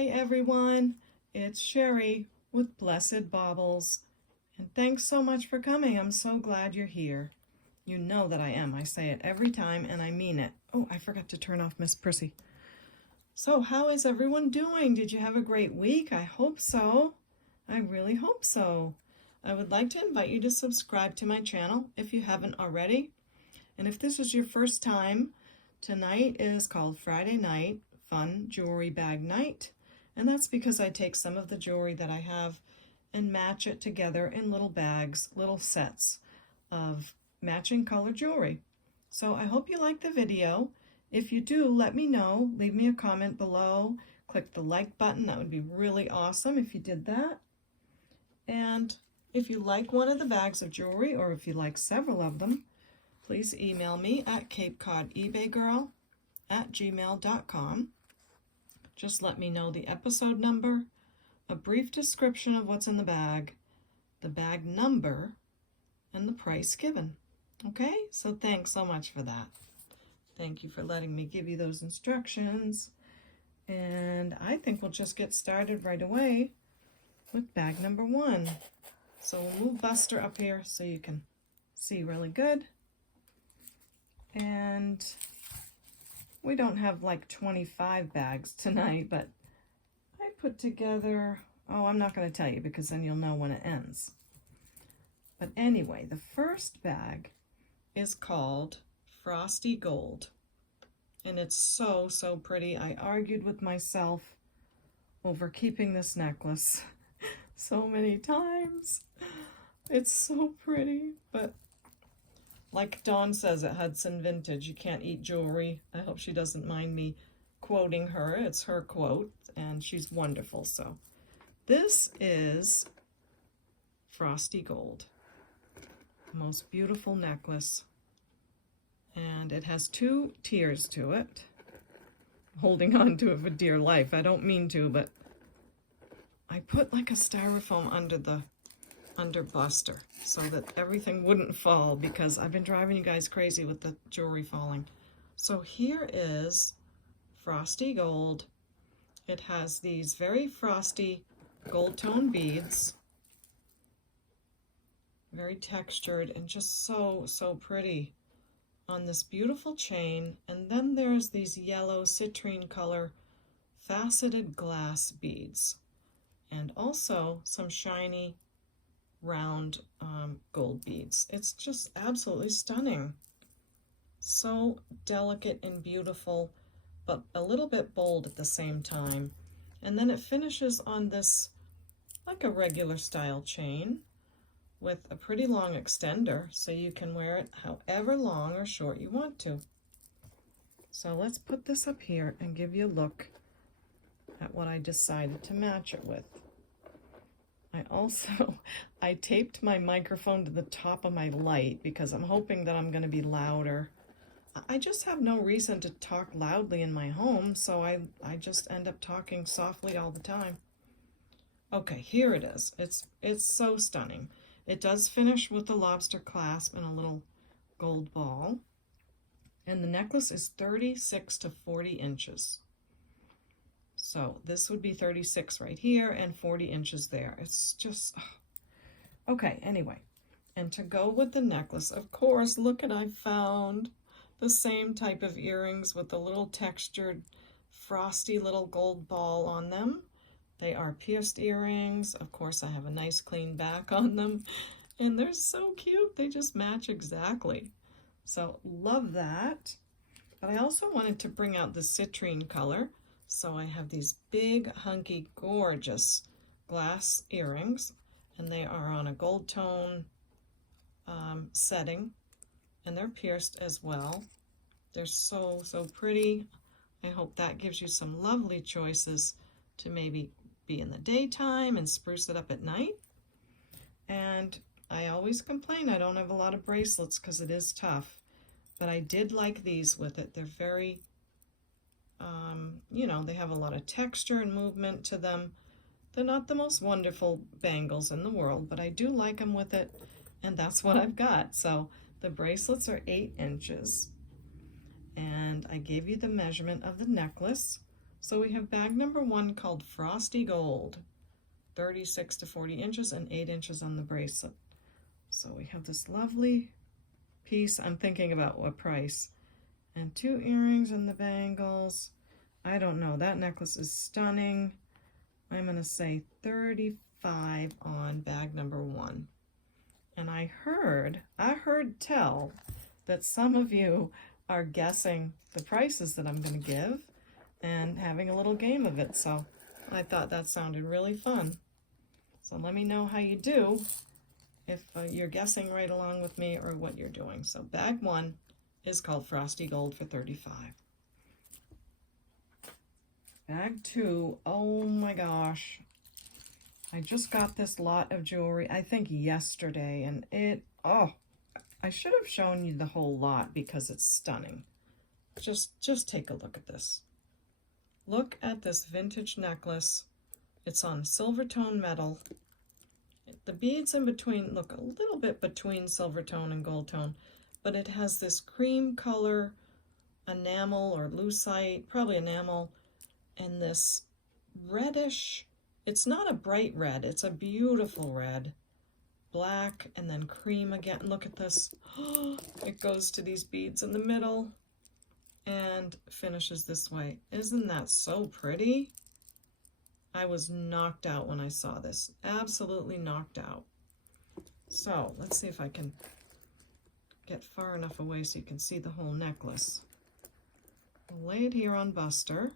Hi everyone, it's Sherry with Blessed Baubles, and thanks so much for coming. I'm so glad you're here. You know that I am. I say it every time and I mean it. Oh, I forgot to turn off Miss Prissy. So how is everyone doing? Did you have a great week? I hope so. I really hope so. I would like to invite you to subscribe to my channel if you haven't already. And if this is your first time, tonight is called Friday Night Fun Jewelry Bag Night. And that's because I take some of the jewelry that I have and match it together in little bags, little sets of matching color jewelry. So I hope you like the video. If you do, let me know. Leave me a comment below. Click the like button. That would be really awesome if you did that. And if you like one of the bags of jewelry, or if you like several of them, please email me at CapeCodEbayGirl@gmail.com. Just let me know the episode number, a brief description of what's in the bag number, and the price given. Okay, so thanks so much for that. Thank you for letting me give you those instructions. And I think we'll just get started right away with bag number 1. So we'll move Buster up here so you can see really good. And we don't have like 25 bags tonight, but I put together, oh, I'm not going to tell you because then you'll know when it ends. But anyway, the first bag is called Frosty Gold. And it's so, so pretty. I argued with myself over keeping this necklace so many times. It's so pretty, but like Dawn says at Hudson Vintage, you can't eat jewelry. I hope she doesn't mind me quoting her. It's her quote, and she's wonderful. So this is Frosty Gold. Most beautiful necklace. And it has 2 tiers to it. I'm holding on to it for dear life. I don't mean to, but I put like a styrofoam under Buster so that everything wouldn't fall, because I've been driving you guys crazy with the jewelry falling. So here is Frosty Gold. It has these very frosty gold tone beads, very textured and just so, so pretty on this beautiful chain. And then there's these yellow citrine color faceted glass beads, and also some shiny round gold beads. It's just absolutely stunning. So delicate and beautiful, but a little bit bold at the same time. And then it finishes on this like a regular style chain with a pretty long extender, so you can wear it however long or short you want to. So let's put this up here and give you a look at what I decided to match it with. I taped my microphone to the top of my light because I'm hoping that I'm going to be louder. I just have no reason to talk loudly in my home, so I just end up talking softly all the time. Okay, here it is. It's so stunning. It does finish with the lobster clasp and a little gold ball. And the necklace is 36 to 40 inches. So this would be 36 right here and 40 inches there. It's just, oh. Okay, anyway. And to go with the necklace, of course, look at I found the same type of earrings with the little textured, frosty little gold ball on them. They are pierced earrings. Of course, I have a nice clean back on them. And they're so cute. They just match exactly. So love that. But I also wanted to bring out the citrine color. So I have these big, hunky, gorgeous glass earrings, and they are on a gold tone setting, and they're pierced as well. They're so, so pretty. I hope that gives you some lovely choices to maybe be in the daytime and spruce it up at night. And I always complain I don't have a lot of bracelets because it is tough, but I did like these with it. They're very you know, they have a lot of texture and movement to them. They're not the most wonderful bangles in the world, but I do like them with it, and that's what I've got. So the bracelets are 8 inches, and I gave you the measurement of the necklace. So we have bag number 1 called Frosty Gold, 36 to 40 inches and 8 inches on the bracelet. So we have this lovely piece. I'm thinking about what price. And 2 earrings and the bangles. I don't know. That necklace is stunning. I'm going to say 35 on bag number 1. And I heard tell that some of you are guessing the prices that I'm going to give and having a little game of it. So I thought that sounded really fun. So let me know how you do, if you're guessing right along with me or what you're doing. So bag 1 is called Frosty Gold for 35. Bag 2, oh my gosh. I just got this lot of jewelry, I think yesterday, and I should have shown you the whole lot because it's stunning. Just take a look at this. Look at this vintage necklace. It's on silver tone metal. The beads in between look a little bit between silver tone and gold tone, but it has this cream color enamel or lucite, probably enamel, and this reddish, it's not a bright red, it's a beautiful red, black, and then cream again. Look at this. It goes to these beads in the middle and finishes this way. Isn't that so pretty? I was knocked out when I saw this. Absolutely knocked out. So let's see if I can get far enough away so you can see the whole necklace. I'll lay it here on Buster,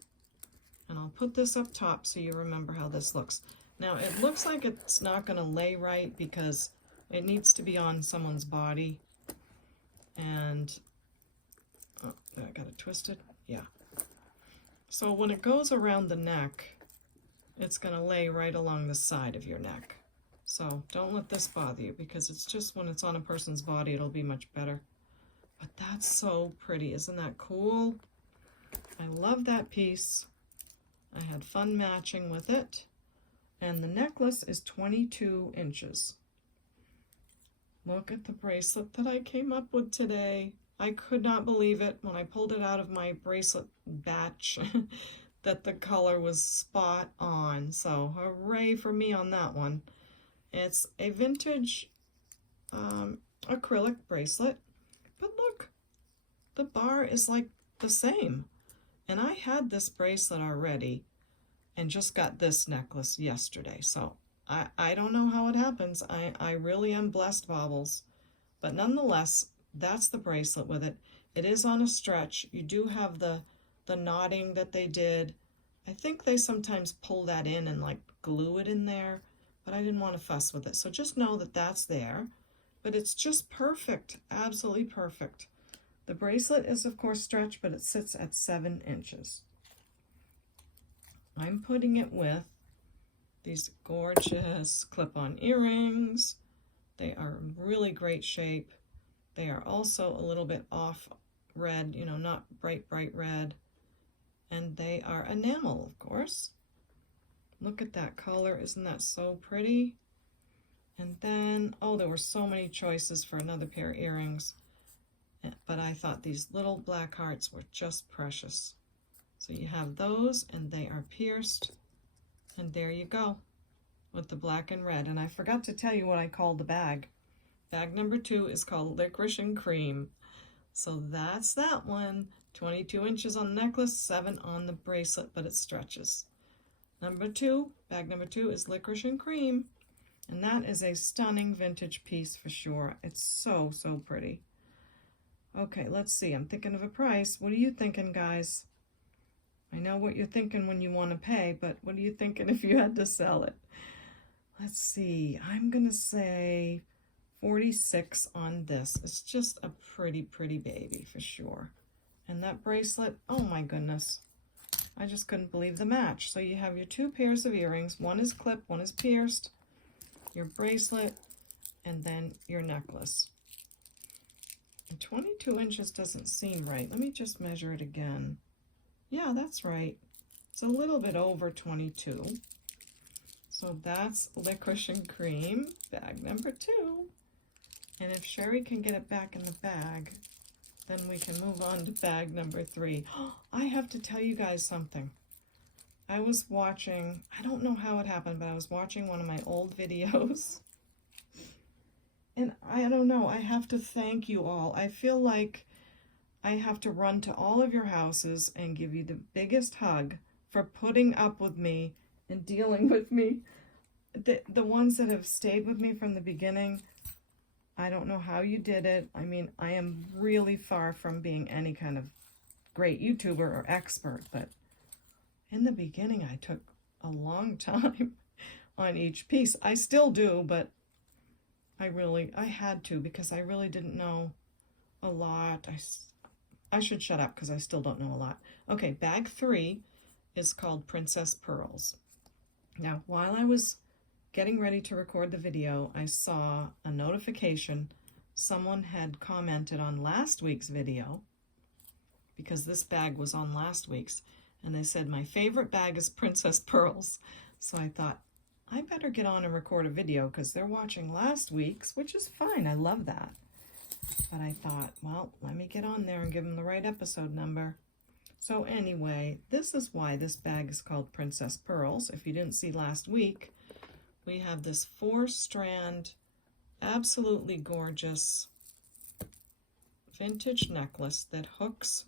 and I'll put this up top so you remember how this looks. Now it looks like it's not going to lay right because it needs to be on someone's body. And oh, I got it twisted. Yeah. So when it goes around the neck, it's going to lay right along the side of your neck. So don't let this bother you, because it's just when it's on a person's body, it'll be much better. But that's so pretty. Isn't that cool? I love that piece. I had fun matching with it. And the necklace is 22 inches. Look at the bracelet that I came up with today. I could not believe it when I pulled it out of my bracelet batch that the color was spot on. So hooray for me on that one. It's a vintage acrylic bracelet, but look, the bar is like the same. And I had this bracelet already and just got this necklace yesterday. So I don't know how it happens. I really am blessed, Baubles. But nonetheless, that's the bracelet with it. It is on a stretch. You do have the knotting that they did. I think they sometimes pull that in and like glue it in there, but I didn't want to fuss with it. So just know that that's there, but it's just perfect, absolutely perfect. The bracelet is of course stretched, but it sits at 7 inches. I'm putting it with these gorgeous clip-on earrings. They are really great shape. They are also a little bit off red, you know, not bright red. And they are enamel, of course. Look at that color. Isn't that so pretty? And then, oh, there were so many choices for another pair of earrings. But I thought these little black hearts were just precious. So you have those, and they are pierced. And there you go, with the black and red. And I forgot to tell you what I called the bag. Bag number 2 is called Licorice and Cream. So that's that one. 22 inches on the necklace, 7 on the bracelet, but it stretches. Number 2, bag number 2 is Licorice and Cream. And that is a stunning vintage piece for sure. It's so, so pretty. Okay, let's see. I'm thinking of a price. What are you thinking, guys? I know what you're thinking when you want to pay, but what are you thinking if you had to sell it? Let's see. I'm going to say 46 on this. It's just a pretty, pretty baby for sure. And that bracelet, oh my goodness. I just couldn't believe the match. So you have your 2 pairs of earrings. One is clipped, one is pierced. Your bracelet, and then your necklace. And 22 inches doesn't seem right. Let me just measure it again. Yeah, that's right. It's a little bit over 22. So that's Licorice and Cream, bag number 2. And if Sherry can get it back in the bag, then we can move on to bag number 3. I have to tell you guys something. I was watching, I don't know how it happened, but I was watching one of my old videos. And I don't know, I have to thank you all. I feel like I have to run to all of your houses and give you the biggest hug for putting up with me and dealing with me. The ones that have stayed with me from the beginning, I don't know how you did it. I mean, I am really far from being any kind of great YouTuber or expert, but in the beginning I took a long time on each piece. I still do, but I had to, because I really didn't know a lot. I should shut up because I still don't know a lot. Okay, bag 3 is called Princess Pearls. Now, while I was getting ready to record the video, I saw a notification. Someone had commented on last week's video, because this bag was on last week's, and they said, my favorite bag is Princess Pearls. So I thought, I better get on and record a video because they're watching last week's, which is fine. I love that. But I thought, well, let me get on there and give them the right episode number. So anyway, this is why this bag is called Princess Pearls. If you didn't see last week, we have this 4-strand, absolutely gorgeous vintage necklace that hooks.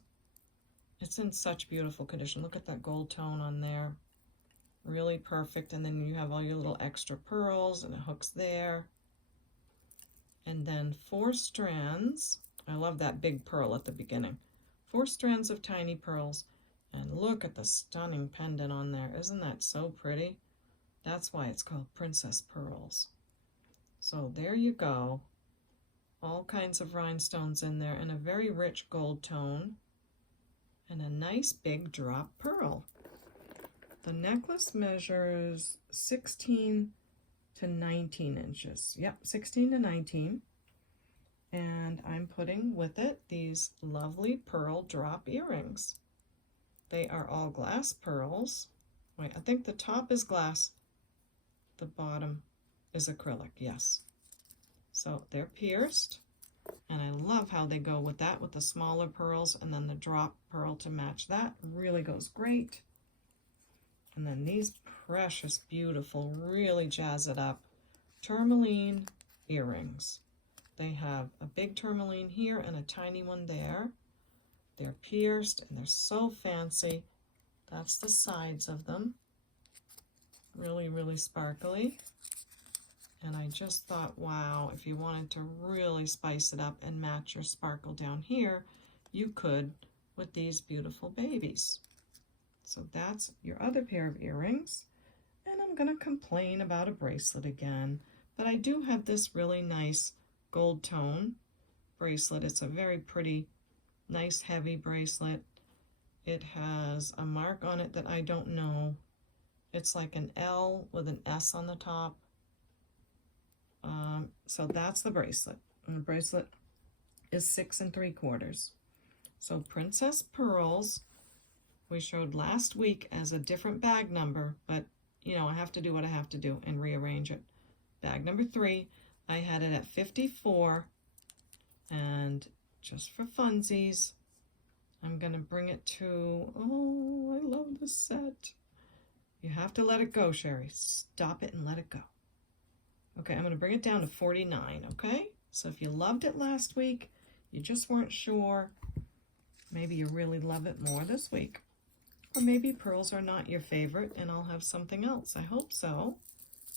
It's in such beautiful condition. Look at that gold tone on there. Really perfect. And then you have all your little extra pearls, and it hooks there. And then 4 strands. I love that big pearl at the beginning. 4 strands of tiny pearls. And look at the stunning pendant on there. Isn't that so pretty? That's why it's called Princess Pearls. So there you go. All kinds of rhinestones in there, and a very rich gold tone. And a nice big drop pearl. The necklace measures 16 to 19 inches. Yep, 16 to 19. And I'm putting with it these lovely pearl drop earrings. They are all glass pearls. Wait, I think the top is glass. The bottom is acrylic, yes. So they're pierced. And I love how they go with that, with the smaller pearls, and then the drop pearl to match that. Really goes great. And then these precious, beautiful, really jazz it up, tourmaline earrings. They have a big tourmaline here and a tiny one there. They're pierced, and they're so fancy. That's the sides of them. Really, really sparkly. And I just thought, wow, if you wanted to really spice it up and match your sparkle down here, you could with these beautiful babies. So that's your other pair of earrings. And I'm going to complain about a bracelet again. But I do have this really nice gold tone bracelet. It's a very pretty, nice, heavy bracelet. It has a mark on it that I don't know. It's like an L with an S on the top. So that's the bracelet. And the bracelet is 6 3/4. So Princess Pearls, we showed last week as a different bag number, but you know, I have to do what I have to do and rearrange it. Bag number 3, I had it at 54, and just for funsies, I'm gonna bring it to, oh, I love this set. You have to let it go, Sherry. Stop it and let it go. Okay, I'm going to bring it down to 49, okay? So if you loved it last week, you just weren't sure, maybe you really love it more this week. Or maybe pearls are not your favorite and I'll have something else. I hope so.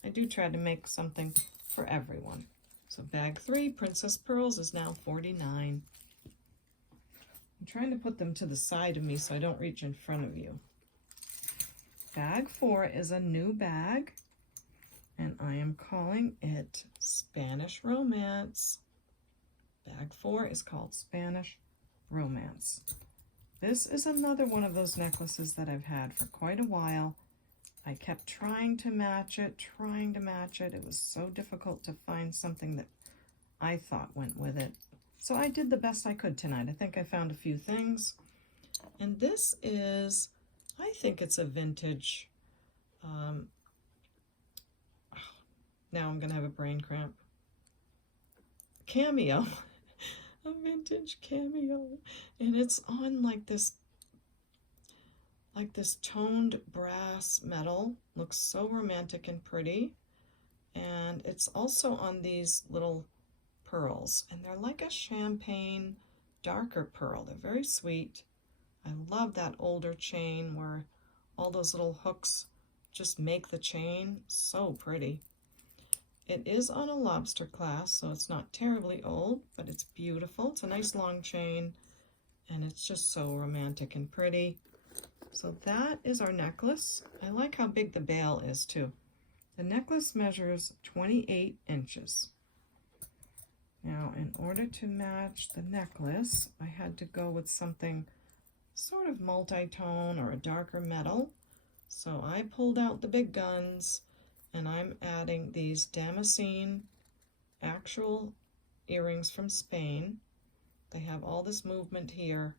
I do try to make something for everyone. So bag 3, Princess Pearls, is now 49. I'm trying to put them to the side of me so I don't reach in front of you. Bag 4 is a new bag, and I am calling it Spanish Romance. Bag 4 is called Spanish Romance. This is another one of those necklaces that I've had for quite a while. I kept trying to match it. It was so difficult to find something that I thought went with it. So I did the best I could tonight. I think I found a few things. And this is, I think it's a vintage, now I'm going to have a brain cramp. Cameo. A vintage cameo. And it's on like this, like this toned brass metal. Looks so romantic and pretty. And it's also on these little pearls, and they're like a champagne darker pearl. They're very sweet. I love that older chain where all those little hooks just make the chain. So pretty. It is on a lobster clasp, so it's not terribly old, but it's beautiful. It's a nice long chain, and it's just so romantic and pretty. So that is our necklace. I like how big the bail is too. The necklace measures 28 inches. Now, in order to match the necklace, I had to go with something sort of multi-tone or a darker metal. So I pulled out the big guns, and I'm adding these damascene actual earrings from Spain. They have all this movement here.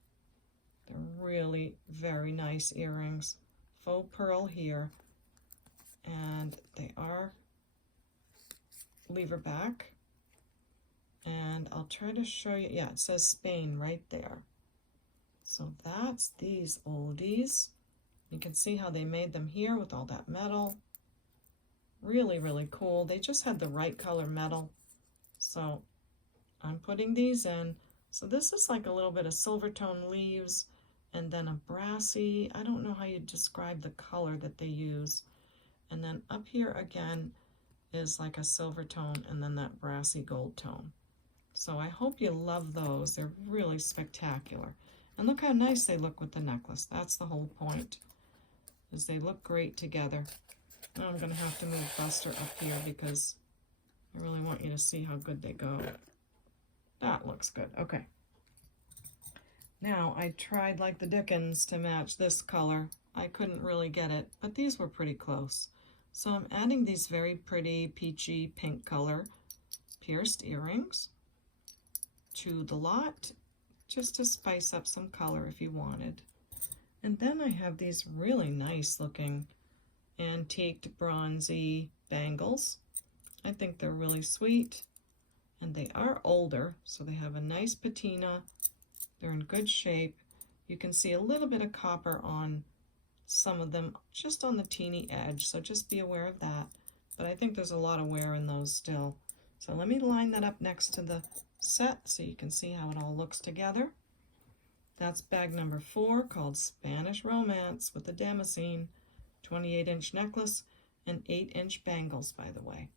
They're really very nice earrings. Faux pearl here, and they are lever back. And I'll try to show you, yeah, it says Spain right there. So that's these oldies. You can see how they made them here with all that metal. Really, really cool. They just had the right color metal. So I'm putting these in. So this is like a little bit of silver tone leaves, and then a brassy, I don't know how you describe the color that they use. And then up here again is like a silver tone, and then that brassy gold tone. So I hope you love those. They're really spectacular. And look how nice they look with the necklace. That's the whole point, is they look great together. Now I'm going to have to move Buster up here because I really want you to see how good they go. That looks good. Okay. Now I tried like the dickens to match this color. I couldn't really get it, but these were pretty close. So I'm adding these very pretty peachy pink color pierced earrings to the lot, just to spice up some color if you wanted. And then I have these really nice looking antiqued bronzy bangles. I think they're really sweet, and they are older, so they have a nice patina. They're in good shape. You can see a little bit of copper on some of them, just on the teeny edge, so just be aware of that. But I think there's a lot of wear in those still. So let me line that up next to the set so you can see how it all looks together. That's bag number 4, called Spanish Romance, with the damascene, 28-inch necklace, and 8-inch bangles, by the way.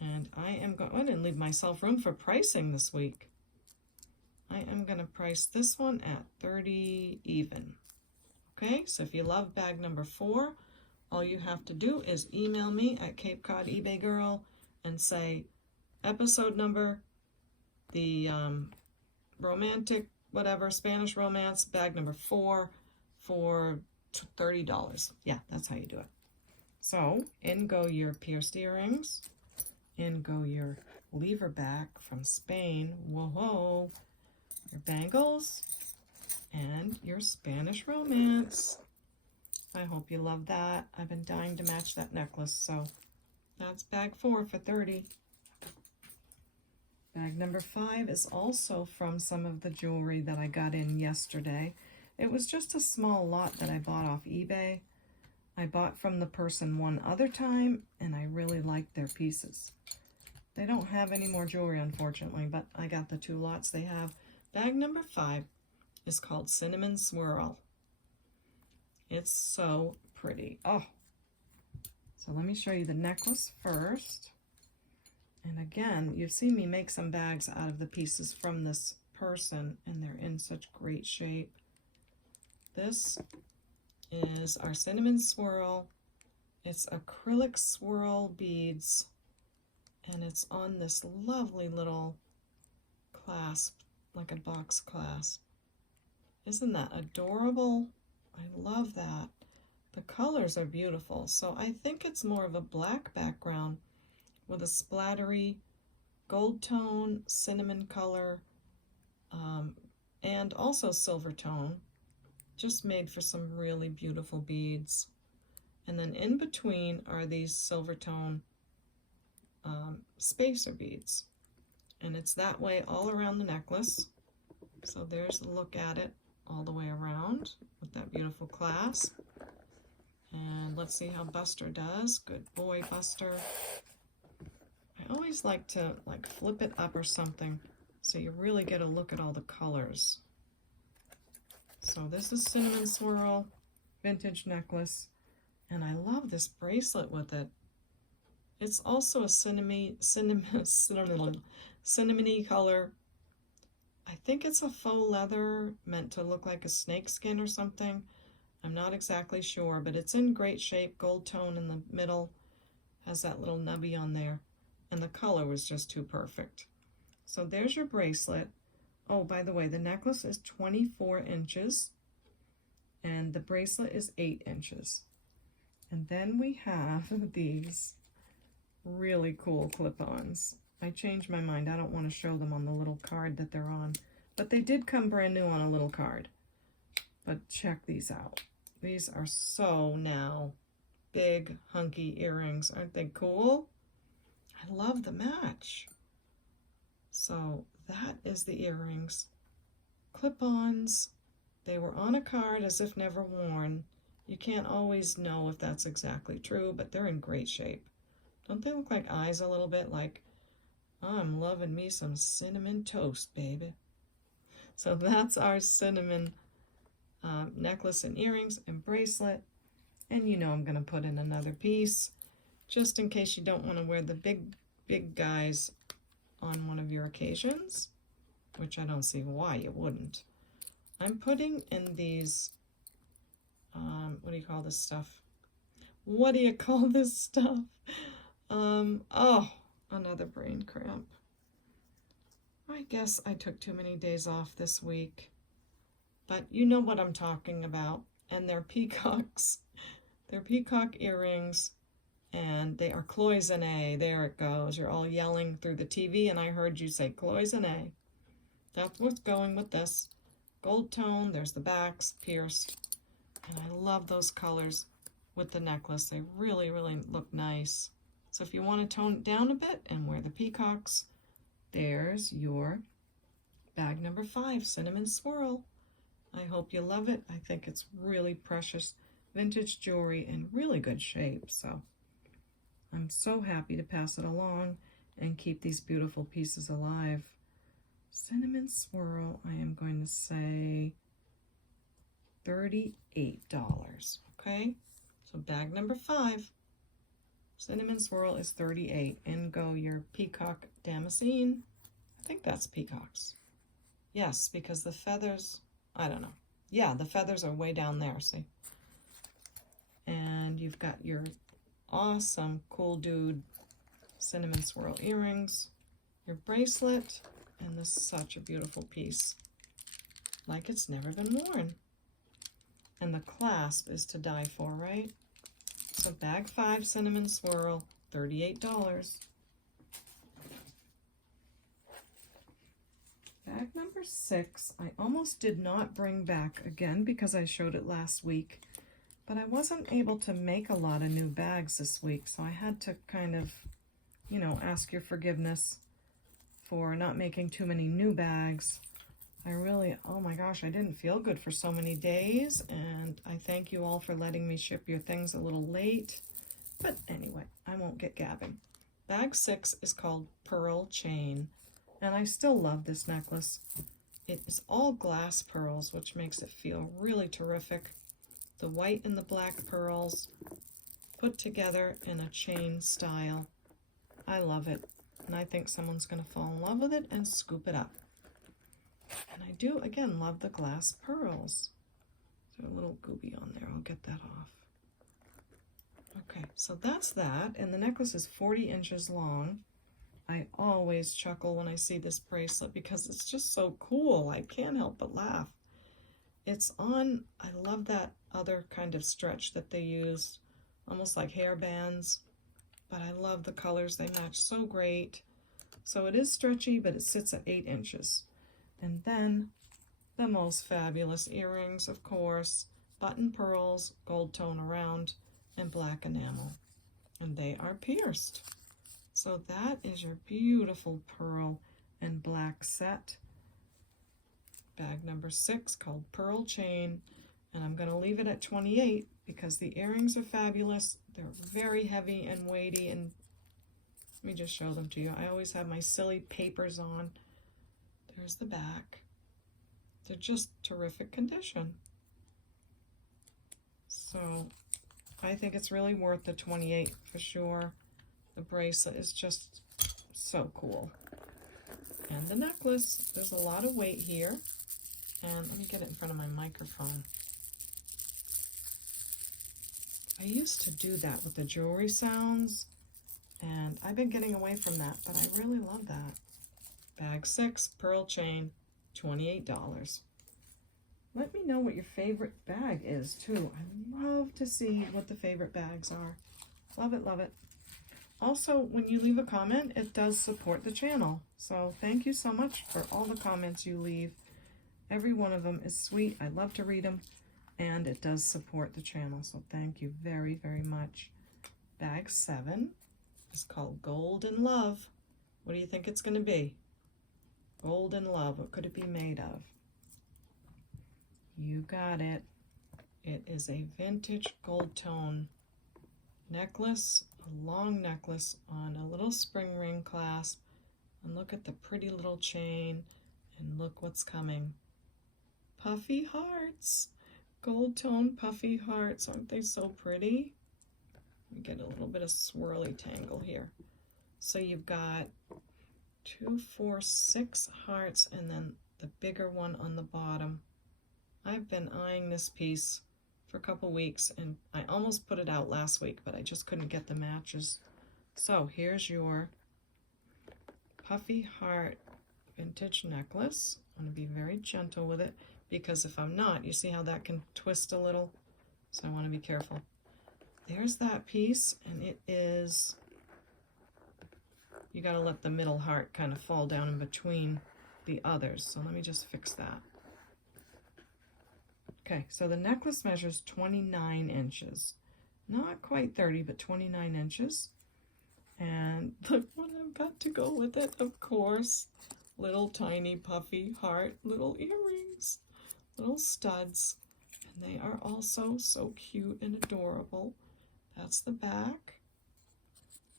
And I didn't leave myself room for pricing this week. I am going to price this one at $30 even. Okay, so if you love bag number 4, all you have to do is email me at CapeCodEbayGirl and say episode number, the romantic, whatever, Spanish Romance, bag number 4 for $30. Yeah, that's how you do it. So in go your pierced earrings, in go your lever back from Spain, whoa, your bangles, and your Spanish Romance. I hope you love that. I've been dying to match that necklace, so that's bag 4 for $30. Bag number 5 is also from some of the jewelry that I got in yesterday. It was just a small lot that I bought off eBay. I bought from the person one other time, and I really liked their pieces. They don't have any more jewelry, unfortunately, but I got the 2 lots they have. Bag number 5 is called Cinnamon Swirl. It's so pretty. Oh, so let me show you the necklace first. And again, you've seen me make some bags out of the pieces from this person, and they're in such great shape. This is our Cinnamon Swirl. It's acrylic swirl beads, and it's on this lovely little clasp, like a box clasp. Isn't that adorable? I love that. The colors are beautiful. So I think it's more of a black background with a splattery gold tone, cinnamon color, and also silver tone, just made for some really beautiful beads. And then in between are these silver tone spacer beads. And it's that way all around the necklace. So there's a look at it all the way around with that beautiful clasp. And let's see how Buster does. Good boy, Buster. I always like to flip it up or something so you really get a look at all the colors. So this is Cinnamon Swirl vintage necklace, and I love this bracelet with it. It's also a cinnamony color. I think it's a faux leather meant to look like a snake skin or something. I'm not exactly sure, but it's in great shape. Gold tone in the middle, has that little nubby on there, and the color was just too perfect. So there's your bracelet. Oh, by the way, the necklace is 24 inches and the bracelet is 8 inches. And then we have these really cool clip-ons. I changed my mind. I don't want to show them on the little card that they're on, but they did come brand new on a little card. But check these out. These are so now big, hunky earrings. Aren't they cool? I love the match. So that is the earrings. Clip-ons. They were on a card as if never worn. You can't always know if that's exactly true, but they're in great shape. Don't they look like eyes a little bit? Like, I'm loving me some cinnamon toast, baby. So that's our cinnamon necklace and earrings and bracelet. And you know I'm going to put in another piece, just in case you don't want to wear the big guys on one of your occasions, which I don't see why you wouldn't. I'm putting in these, what do you call this stuff? What do you call this stuff? Oh, another brain cramp. I guess I took too many days off this week, but you know what I'm talking about. And they're peacocks. They're peacock earrings, and they are cloisonné. There it goes. You're all yelling through the TV, and I heard you say cloisonné. That's what's going with this. Gold tone, there's the backs, pierced. And I love those colors with the necklace. They really, really look nice. So if you want to tone it down a bit and wear the peacocks, there's your bag number 5, Cinnamon Swirl. I hope you love it. I think it's really precious vintage jewelry in really good shape. So I'm so happy to pass it along and keep these beautiful pieces alive. Cinnamon Swirl, I am going to say $38. Okay, so bag number 5, Cinnamon Swirl is $38. In go your peacock damascene. I think that's peacocks. Yes, because the feathers, I don't know. Yeah, the feathers are way down there, see? And you've got your awesome Cool Dude Cinnamon Swirl earrings, your bracelet, and this is such a beautiful piece, like it's never been worn. And the clasp is to die for, right? So bag 5, Cinnamon Swirl, $38. Bag number 6, I almost did not bring back again because I showed it last week, but I wasn't able to make a lot of new bags this week, so I had to kind of, you know, ask your forgiveness for not making too many new bags. I really, oh my gosh, I didn't feel good for so many days, and I thank you all for letting me ship your things a little late. But anyway, I won't get gabbing. Bag 6 is called Pearl Chain, and I still love this necklace. It is all glass pearls, which makes it feel really terrific. The white and the black pearls put together in a chain style. I love it, and I think someone's going to fall in love with it and scoop it up. And I do, again, love the glass pearls. There's a little gooby on there. I'll get that off. Okay, so that's that. And the necklace is 40 inches long. I always chuckle when I see this bracelet because it's just so cool. I can't help but laugh. It's on, I love that other kind of stretch that they used, almost like hair bands. But I love the colors. They match so great. So it is stretchy, but it sits at 8 inches. And then the most fabulous earrings, of course, button pearls, gold tone around, and black enamel. And they are pierced. So that is your beautiful pearl and black set. Bag number 6 called Pearl Chain, and I'm going to leave it at 28 because the earrings are fabulous. They're very heavy and weighty, and let me just show them to you. I always have my silly papers on. There's the back. They're just terrific condition. So I think it's really worth the 28 for sure. The bracelet is just so cool. And the necklace, there's a lot of weight here. And let me get it in front of my microphone. I used to do that with the jewelry sounds, and I've been getting away from that, but I really love that. Bag 6, Pearl Chain, $28. Let me know what your favorite bag is, too. I love to see what the favorite bags are. Love it, love it. Also, when you leave a comment, it does support the channel. So thank you so much for all the comments you leave. Every one of them is sweet. I love to read them, and it does support the channel. So thank you very, very much. Bag 7 is called Golden Love. What do you think it's going to be? Golden Love. What could it be made of? You got it. It is a vintage gold tone necklace, a long necklace on a little spring ring clasp. And look at the pretty little chain, and look what's coming. Puffy hearts. Gold tone puffy hearts. Aren't they so pretty? Let me get a little bit of swirly tangle here. So you've got 2, 4, 6 hearts, and then the bigger one on the bottom. I've been eyeing this piece for a couple weeks, and I almost put it out last week, but I just couldn't get the matches. So here's your puffy heart vintage necklace. I'm going to be very gentle with it, because if I'm not, you see how that can twist a little? So I want to be careful. There's that piece, and it is, you got to let the middle heart kind of fall down in between the others. So let me just fix that. Okay, so the necklace measures 29 inches. Not quite 30, but 29 inches. And look what I've got to go with it, of course. Little tiny puffy heart, little earrings, little studs. And they are also so cute and adorable. That's the back.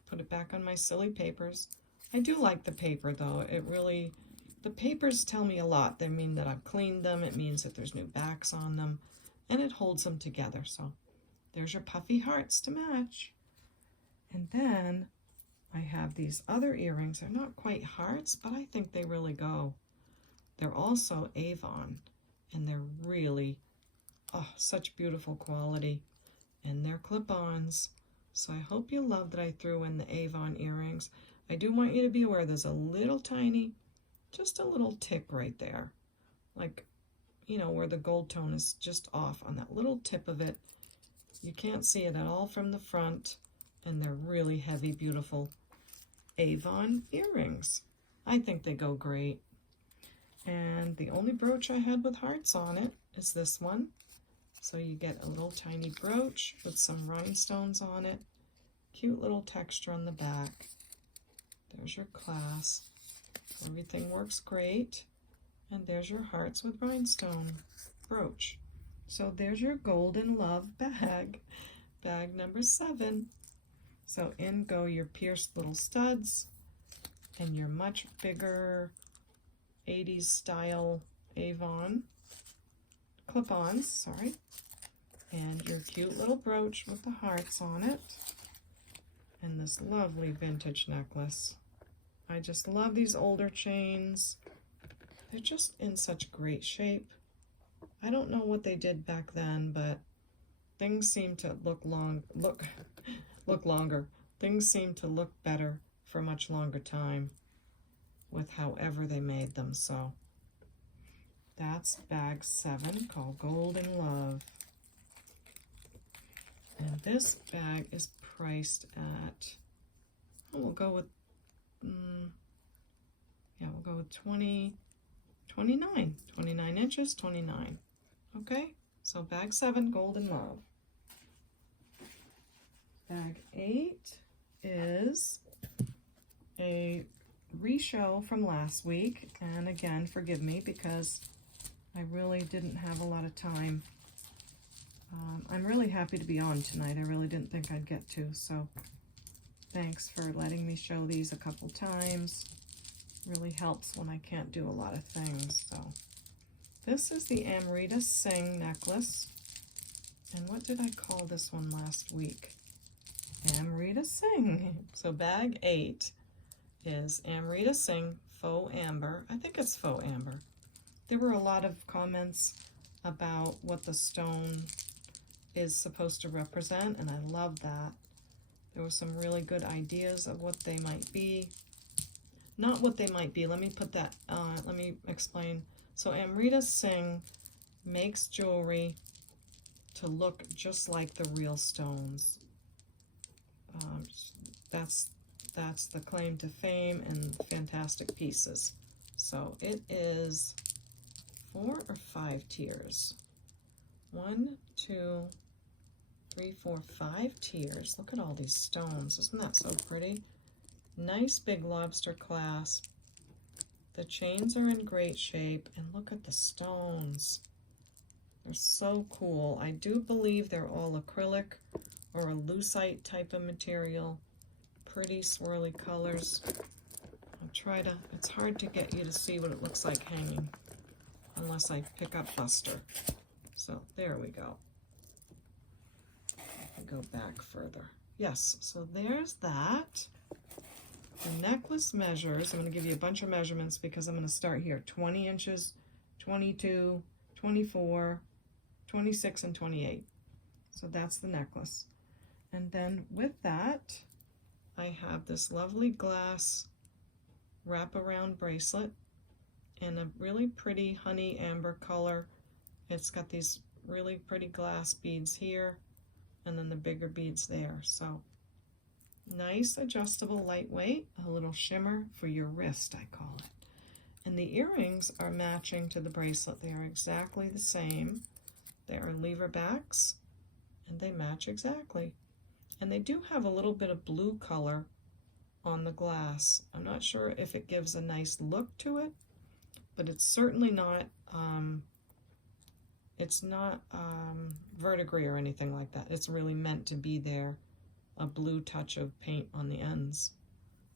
Put it back on my silly papers. I do like the paper though. It really, the papers tell me a lot. They mean that I've cleaned them. It means that there's new backs on them, and it holds them together. So there's your puffy hearts to match. And then I have these other earrings. They're not quite hearts, but I think they really go. They're also Avon, and they're really, oh, such beautiful quality. And they're clip-ons. So I hope you love that I threw in the Avon earrings. I do want you to be aware there's a little tiny, just a little tick right there. Like, you know, where the gold tone is just off on that little tip of it. You can't see it at all from the front, and they're really heavy, beautiful Avon earrings. I think they go great. And the only brooch I had with hearts on it is this one. So you get a little tiny brooch with some rhinestones on it. Cute little texture on the back. There's your clasp. Everything works great. And there's your hearts with rhinestone brooch. So there's your Golden Love bag. Bag number 7. So in go your pierced little studs and your much bigger 80s style Avon clip-ons, sorry. And your cute little brooch with the hearts on it. And this lovely vintage necklace. I just love these older chains. They're just in such great shape. I don't know what they did back then, but things seem to look longer. Things seem to look better for a much longer time with however they made them. So that's bag 7 called Golden Love. And this bag is priced at, we'll go with 29 inches, 29. Okay, so bag 7, Golden Love. Bag 8 is a reshow from last week, and again, forgive me because I really didn't have a lot of time. I'm really happy to be on tonight. I really didn't think I'd get to, so thanks for letting me show these a couple times. Really helps when I can't do a lot of things. So this is the Amrita Singh necklace. And what did I call this one last week? Amrita Singh. So bag 8 is Amrita Singh Faux Amber. I think it's Faux Amber. There were a lot of comments about what the stone is supposed to represent, and I love that. There were some really good ideas of what they might be. Not what they might be. Let me put that, let me explain. So Amrita Singh makes jewelry to look just like the real stones. That's the claim to fame and fantastic pieces. So it is 4 or 5 tiers. 1, 2, 3, 4, 5 tiers. Look at all these stones. Isn't that so pretty? Nice big lobster clasp. The chains are in great shape, and look at the stones. They're so cool. I do believe they're all acrylic or a lucite type of material. Pretty swirly colors. I'll try to, it's hard to get you to see what it looks like hanging unless I pick up Buster. So there we go. Go back further. Yes, so there's that. The necklace measures, I'm going to give you a bunch of measurements because I'm going to start here. 20 inches, 22, 24, 26, and 28. So that's the necklace. And then with that, I have this lovely glass wraparound bracelet in a really pretty honey amber color. It's got these really pretty glass beads here, and then the bigger beads there. So nice, adjustable, lightweight, a little shimmer for your wrist, I call it. And the earrings are matching to the bracelet. They are exactly the same. They are lever backs, and they match exactly. And they do have a little bit of blue color on the glass. I'm not sure if it gives a nice look to it, but it's certainly not verdigris or anything like that. It's really meant to be there, a blue touch of paint on the ends.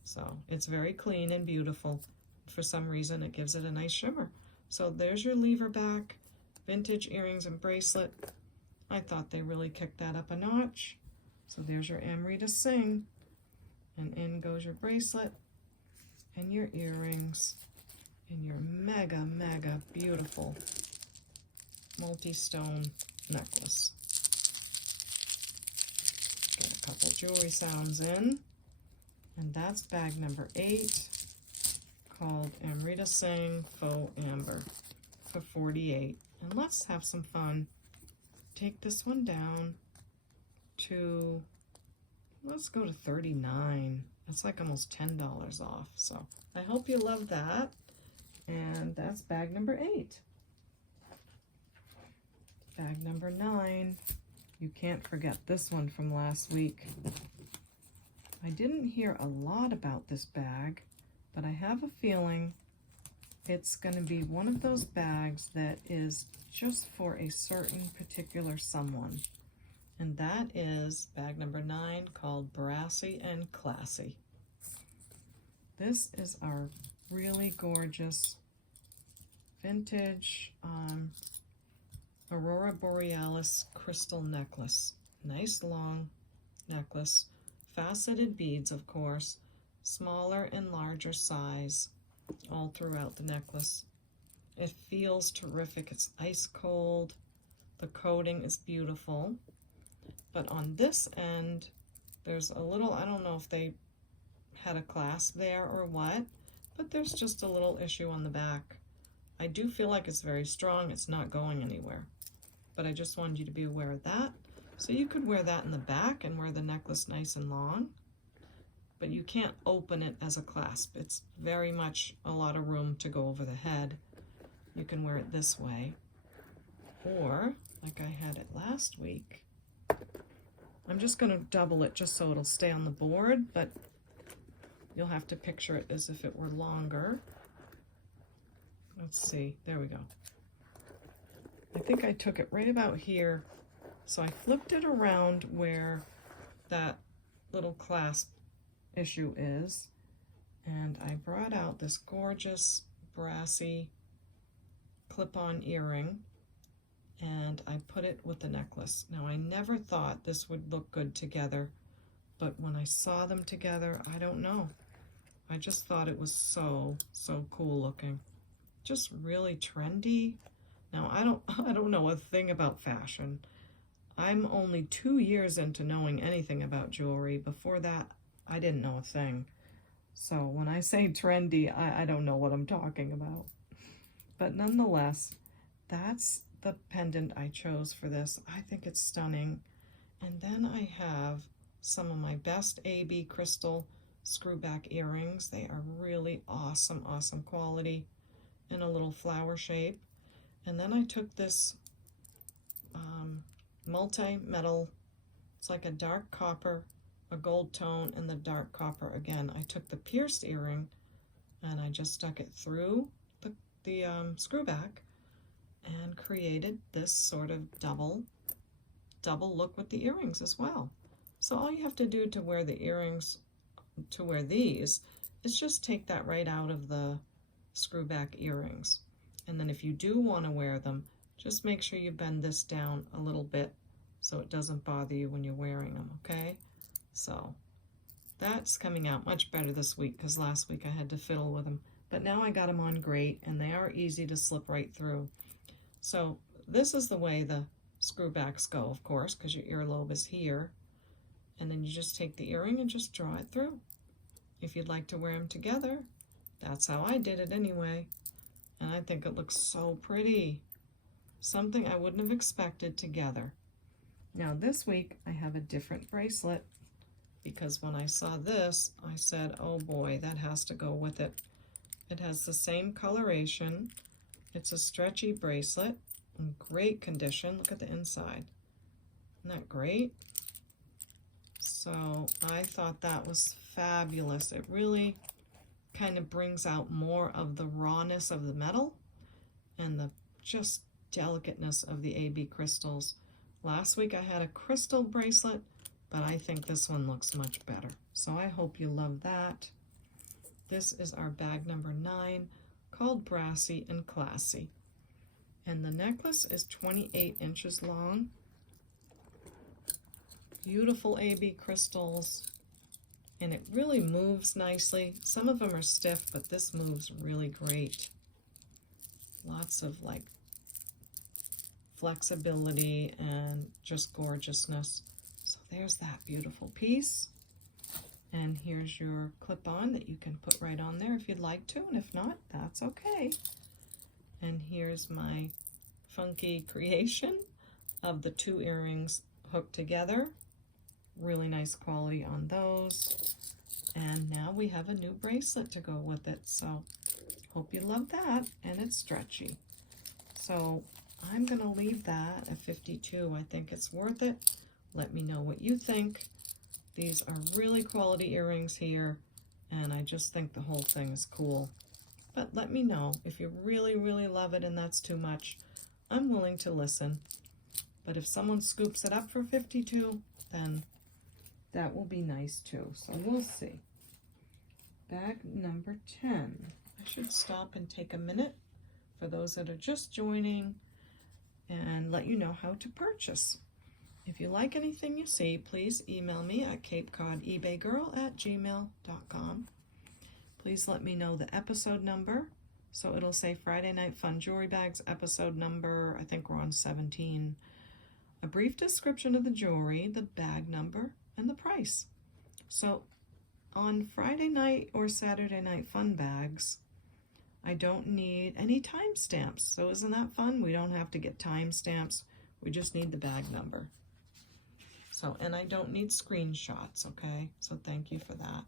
So it's very clean and beautiful. For some reason, it gives it a nice shimmer. So there's your lever back, vintage earrings and bracelet. I thought they really kicked that up a notch. So there's your Amrita Singh, and in goes your bracelet and your earrings and your mega, mega beautiful multi-stone necklace. Get a couple jewelry sounds in, and that's bag number 8, called Amrita Singh Faux Amber for $48. And let's have some fun. Take this one down to, let's go to $39. That's like almost $10 off. So I hope you love that. And that's bag number 8. Bag number 9. You can't forget this one from last week. I didn't hear a lot about this bag, but I have a feeling it's going to be one of those bags that is just for a certain particular someone. And that is bag number 9, called Brassy and Classy. This is our really gorgeous vintage Aurora Borealis crystal necklace. Nice long necklace. Faceted beads, of course. Smaller and larger size all throughout the necklace. It feels terrific. It's ice cold. The coating is beautiful. But on this end, there's a little, I don't know if they had a clasp there or what, but there's just a little issue on the back. I do feel like it's very strong. It's not going anywhere. But I just wanted you to be aware of that. So you could wear that in the back and wear the necklace nice and long, but you can't open it as a clasp. It's very much a lot of room to go over the head. You can wear it this way, or like I had it last week. I'm just going to double it just so it'll stay on the board, but you'll have to picture it as if it were longer. Let's see, there we go. I think I took it right about here. So I flipped it around where that little clasp issue is. And I brought out this gorgeous brassy clip-on earring. And I put it with the necklace. Now, I never thought this would look good together, but when I saw them together, I don't know. I just thought it was so cool looking. Just really trendy. Now, I don't know a thing about fashion. I'm only 2 years into knowing anything about jewelry. Before that, I didn't know a thing. So when I say trendy, I don't know what I'm talking about. But nonetheless, that's the pendant I chose for this. I think it's stunning. And then I have some of my best AB crystal screwback earrings. They are really awesome quality in a little flower shape. And then I took this multi-metal, it's like a dark copper, a gold tone, and the dark copper again. I took the pierced earring and I just stuck it through the screwback and created this sort of double look with the earrings as well. So all you have to do to wear the earrings, to wear these, is just take that right out of the screwback earrings. And then if you do want to wear them, just make sure you bend this down a little bit so it doesn't bother you when you're wearing them, okay? So that's coming out much better this week because last week I had to fiddle with them. But now I got them on great and they are easy to slip right through. So this is the way the screwbacks go, of course, because your earlobe is here. And then you just take the earring and just draw it through. If you'd like to wear them together, that's how I did it anyway. And I think it looks so pretty. Something I wouldn't have expected together. Now this week I have a different bracelet because when I saw this, I said, oh boy, that has to go with it. It has the same coloration. It's a stretchy bracelet in great condition. Look at the inside. Isn't that great? So I thought that was fabulous. It really kind of brings out more of the rawness of the metal and the just delicateness of the AB crystals. Last week I had a crystal bracelet, but I think this one looks much better. So I hope you love that. This is our bag number 9, called Brassy and Classy. And the necklace is 28 inches long. Beautiful AB crystals. And it really moves nicely. Some of them are stiff, but this moves really great. Lots of like flexibility and just gorgeousness. So there's that beautiful piece. And here's your clip-on that you can put right on there if you'd like to, and if not, that's okay. And here's my funky creation of the 2 earrings hooked together. Really nice quality on those. And now we have a new bracelet to go with it. So hope you love that. And it's stretchy. So I'm going to leave that at 52. I think it's worth it. Let me know what you think. These are really quality earrings here. And I just think the whole thing is cool. But let me know if you really, really love it and that's too much. I'm willing to listen. But if someone scoops it up for 52, then that will be nice too. So we'll see. Bag number 10. I should stop and take a minute for those that are just joining and let you know how to purchase. If you like anything you see, please email me at CapeCodEbayGirl@gmail.com. Please let me know the episode number. So it'll say Friday Night Fun Jewelry Bags episode number. I think we're on 17. A brief description of the jewelry, the bag number, and the price. So on Friday night or Saturday night fun bags, I don't need any timestamps. So isn't that fun? We don't have to get timestamps. We just need the bag number. So, and I don't need screenshots, okay? So thank you for that.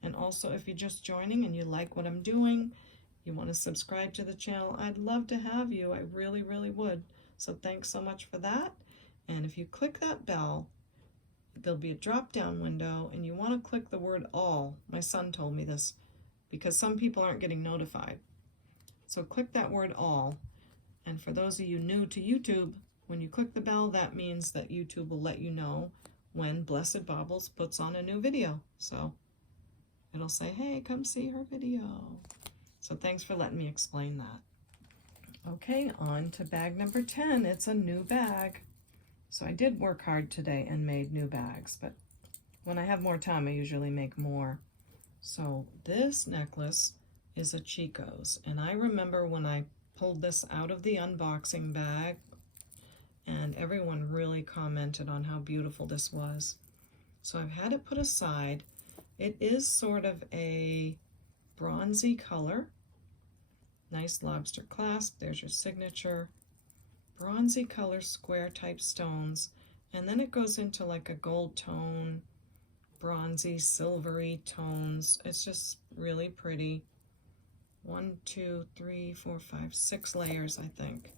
And also, if you're just joining and you like what I'm doing, you want to subscribe to the channel, I'd love to have you. I really, really would. So thanks so much for that. And if you click that bell, there'll be a drop-down window, and you want to click the word all. My son told me this because some people aren't getting notified. So click that word all, And for those of you new to YouTube, when you click the bell, that means that YouTube will let you know when Blessed Baubles puts on a new video. So it'll say, hey, come see her video. So thanks for letting me explain that. Okay, on to bag number 10. It's a new bag. So I did work hard today and made new bags, but when I have more time, I usually make more. So this necklace is a Chico's, and I remember when I pulled this out of the unboxing bag, and everyone really commented on how beautiful this was. So I've had it put aside. It is sort of a bronzy color. Nice lobster clasp, there's your signature. Bronzy color square type stones, and then it goes into like a gold tone, bronzy, silvery tones. It's just really pretty. 1, 2, 3, 4, 5, 6 layers, I think.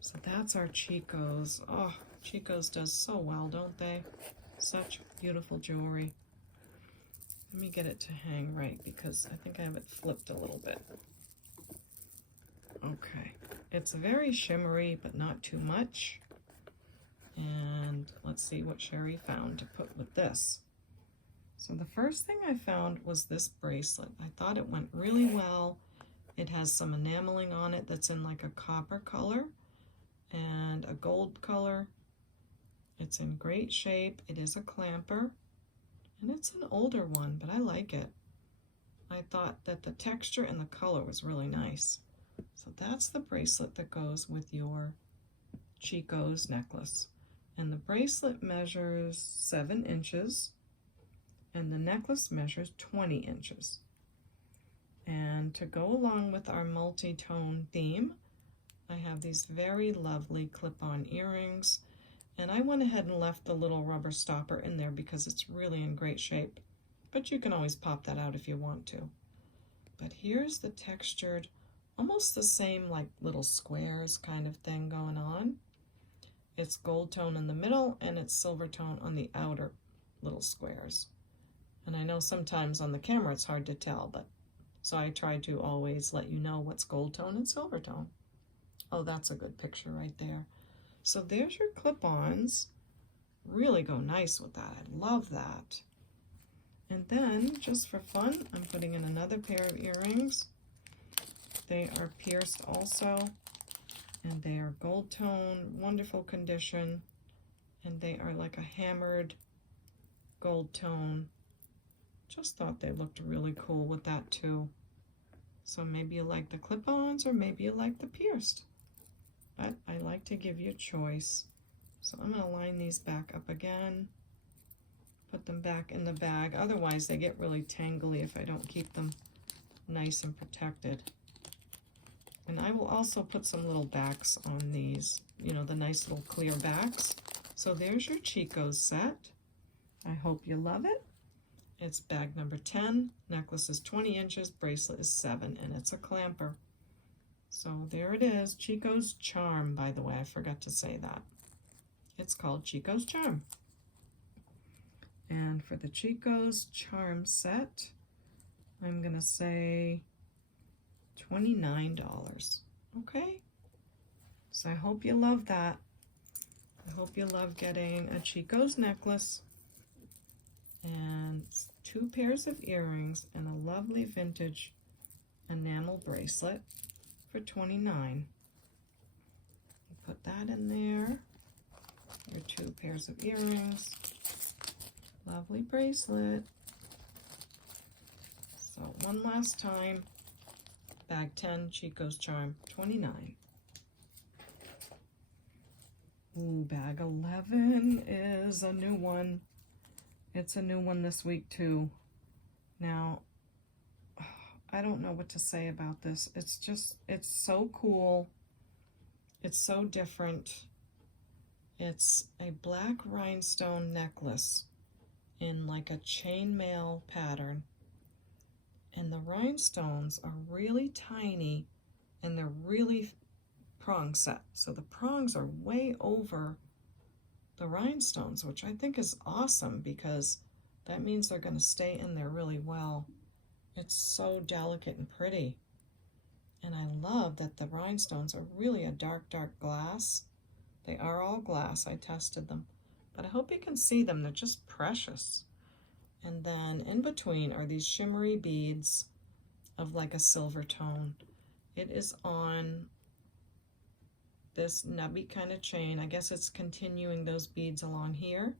So that's our Chico's. Oh, Chico's does so well, don't they? Such beautiful jewelry. Let me get it to hang right because I think I have it flipped a little bit. Okay, it's very shimmery, but not too much. And let's see what Sherry found to put with this. So the first thing I found was this bracelet. I thought it went really well. It has some enameling on it that's in like a copper color and a gold color. It's in great shape. It is a clamper, and it's an older one, but I like it. I thought that the texture and the color was really nice. So that's the bracelet that goes with your Chico's necklace. And the bracelet measures 7 inches, and the necklace measures 20 inches. And to go along with our multi-tone theme, I have these very lovely clip-on earrings, and I went ahead and left the little rubber stopper in there because it's really in great shape, but you can always pop that out if you want to. But here's the textured, almost the same like little squares kind of thing going on. It's gold tone in the middle and it's silver tone on the outer little squares. And I know sometimes on the camera it's hard to tell, but so I try to always let you know what's gold tone and silver tone. Oh, that's a good picture right there. So there's your clip-ons. Really go nice with that. I love that. And then, just for fun, I'm putting in another pair of earrings. They are pierced also, and they are gold tone, wonderful condition, and they are like a hammered gold tone. Just thought they looked really cool with that too. So maybe you like the clip-ons or maybe you like the pierced. But I like to give you a choice. So I'm going to line these back up again. Put them back in the bag. Otherwise they get really tangly if I don't keep them nice and protected. And I will also put some little backs on these, you know, the nice little clear backs. So there's your Chico's set. I hope you love it. It's bag number 10. Necklace is 20 inches, bracelet is 7, and it's a clamper. So there it is. Chico's Charm, by the way. I forgot to say that. It's called Chico's Charm. And for the Chico's Charm set, I'm going to say $29. Okay? So I hope you love that. I hope you love getting a Chico's necklace and 2 pairs of earrings and a lovely vintage enamel bracelet for $29. Put that in there. Your 2 pairs of earrings. Lovely bracelet. So one last time. Bag 10, Chico's Charm, $29. Ooh, bag 11 is a new one. It's a new one this week too. Now, I don't know what to say about this. It's so cool. It's so different. It's a black rhinestone necklace in like a chainmail pattern. And the rhinestones are really tiny and they're really prong set. So the prongs are way over the rhinestones, which I think is awesome because that means they're going to stay in there really well. It's so delicate and pretty. And I love that the rhinestones are really a dark, dark glass. They are all glass. I tested them. But I hope you can see them. They're just precious. And then in between are these shimmery beads of like a silver tone. It is on this nubby kind of chain. I guess it's continuing those beads along here.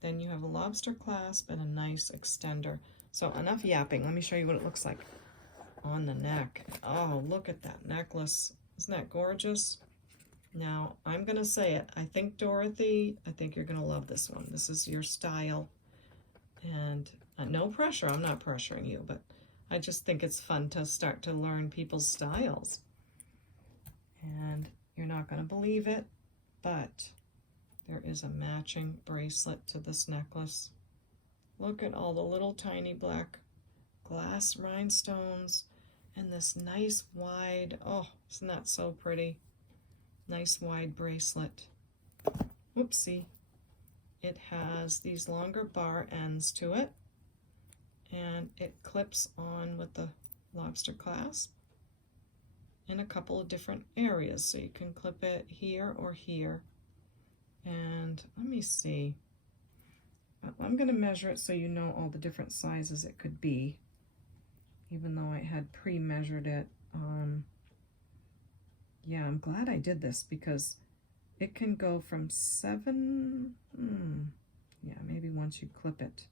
Then you have a lobster clasp and a nice extender. So enough yapping. Let me show you what it looks like on the neck. Oh, look at that necklace. Isn't that gorgeous? Now, I'm going to say it. I think, Dorothy, I think you're going to love this one. This is your style. And no pressure. I'm not pressuring you, but I just think it's fun to start to learn people's styles. And you're not going to believe it, but there is a matching bracelet to this necklace. Look at all the little tiny black glass rhinestones and this nice wide, oh, isn't that so pretty? Nice wide bracelet. Whoopsie. It has these longer bar ends to it, and it clips on with the lobster clasp in a couple of different areas. So you can clip it here or here. And let me see. I'm going to measure it so you know all the different sizes it could be, even though I had pre-measured it. Yeah, I'm glad I did this because it can go from 7, yeah, maybe once you clip it.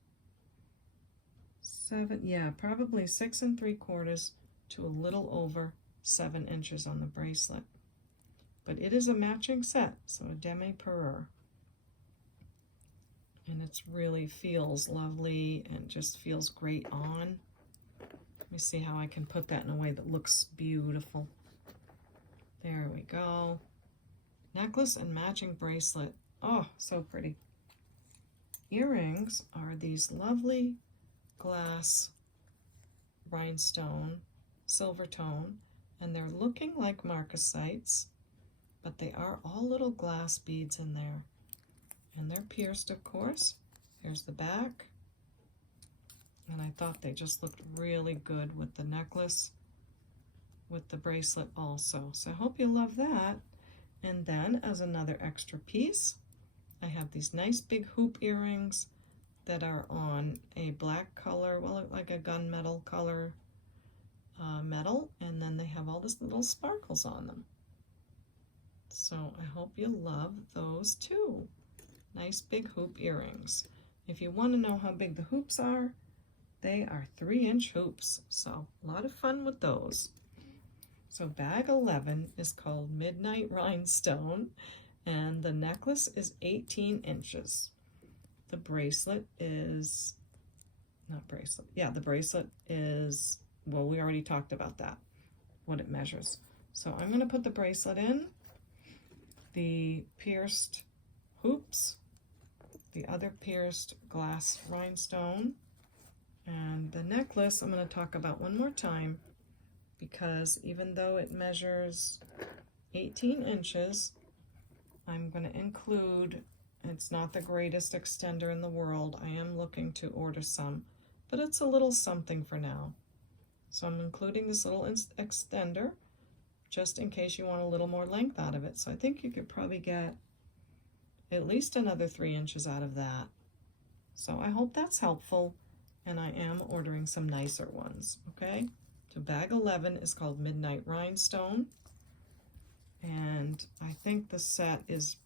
7, yeah, probably 6 3/4 to a little over 7 inches on the bracelet. But it is a matching set, so a demi-parure. And it really feels lovely and just feels great on. Let me see how I can put that in a way that looks beautiful. There we go. Necklace and matching bracelet. Oh, so pretty. Earrings are these lovely glass rhinestone, silver tone, and they're looking like marcasites, but they are all little glass beads in there. And they're pierced, of course. Here's the back. And I thought they just looked really good with the necklace, with the bracelet also. So I hope you love that. And then as another extra piece, I have these nice big hoop earrings that are on a black color, well, like a gunmetal color metal, and then they have all this little sparkles on them. So I hope you love those too. Nice big hoop earrings. If you want to know how big the hoops are, they are 3-inch hoops, so a lot of fun with those. So bag 11 is called Midnight Rhinestone, and the necklace is 18 inches. The bracelet is, not bracelet, yeah, the bracelet is, well, we already talked about that, what it measures. So I'm going to put the bracelet in, the pierced hoops, the other pierced glass rhinestone, and the necklace I'm going to talk about one more time, because even though it measures 18 inches, I'm going to include, it's not the greatest extender in the world. I am looking to order some, but it's a little something for now. So I'm including this little extender just in case you want a little more length out of it. So I think you could probably get at least another 3 inches out of that. So I hope that's helpful, and I am ordering some nicer ones, okay? So bag 11 is called Midnight Rhinestone, and I think the set is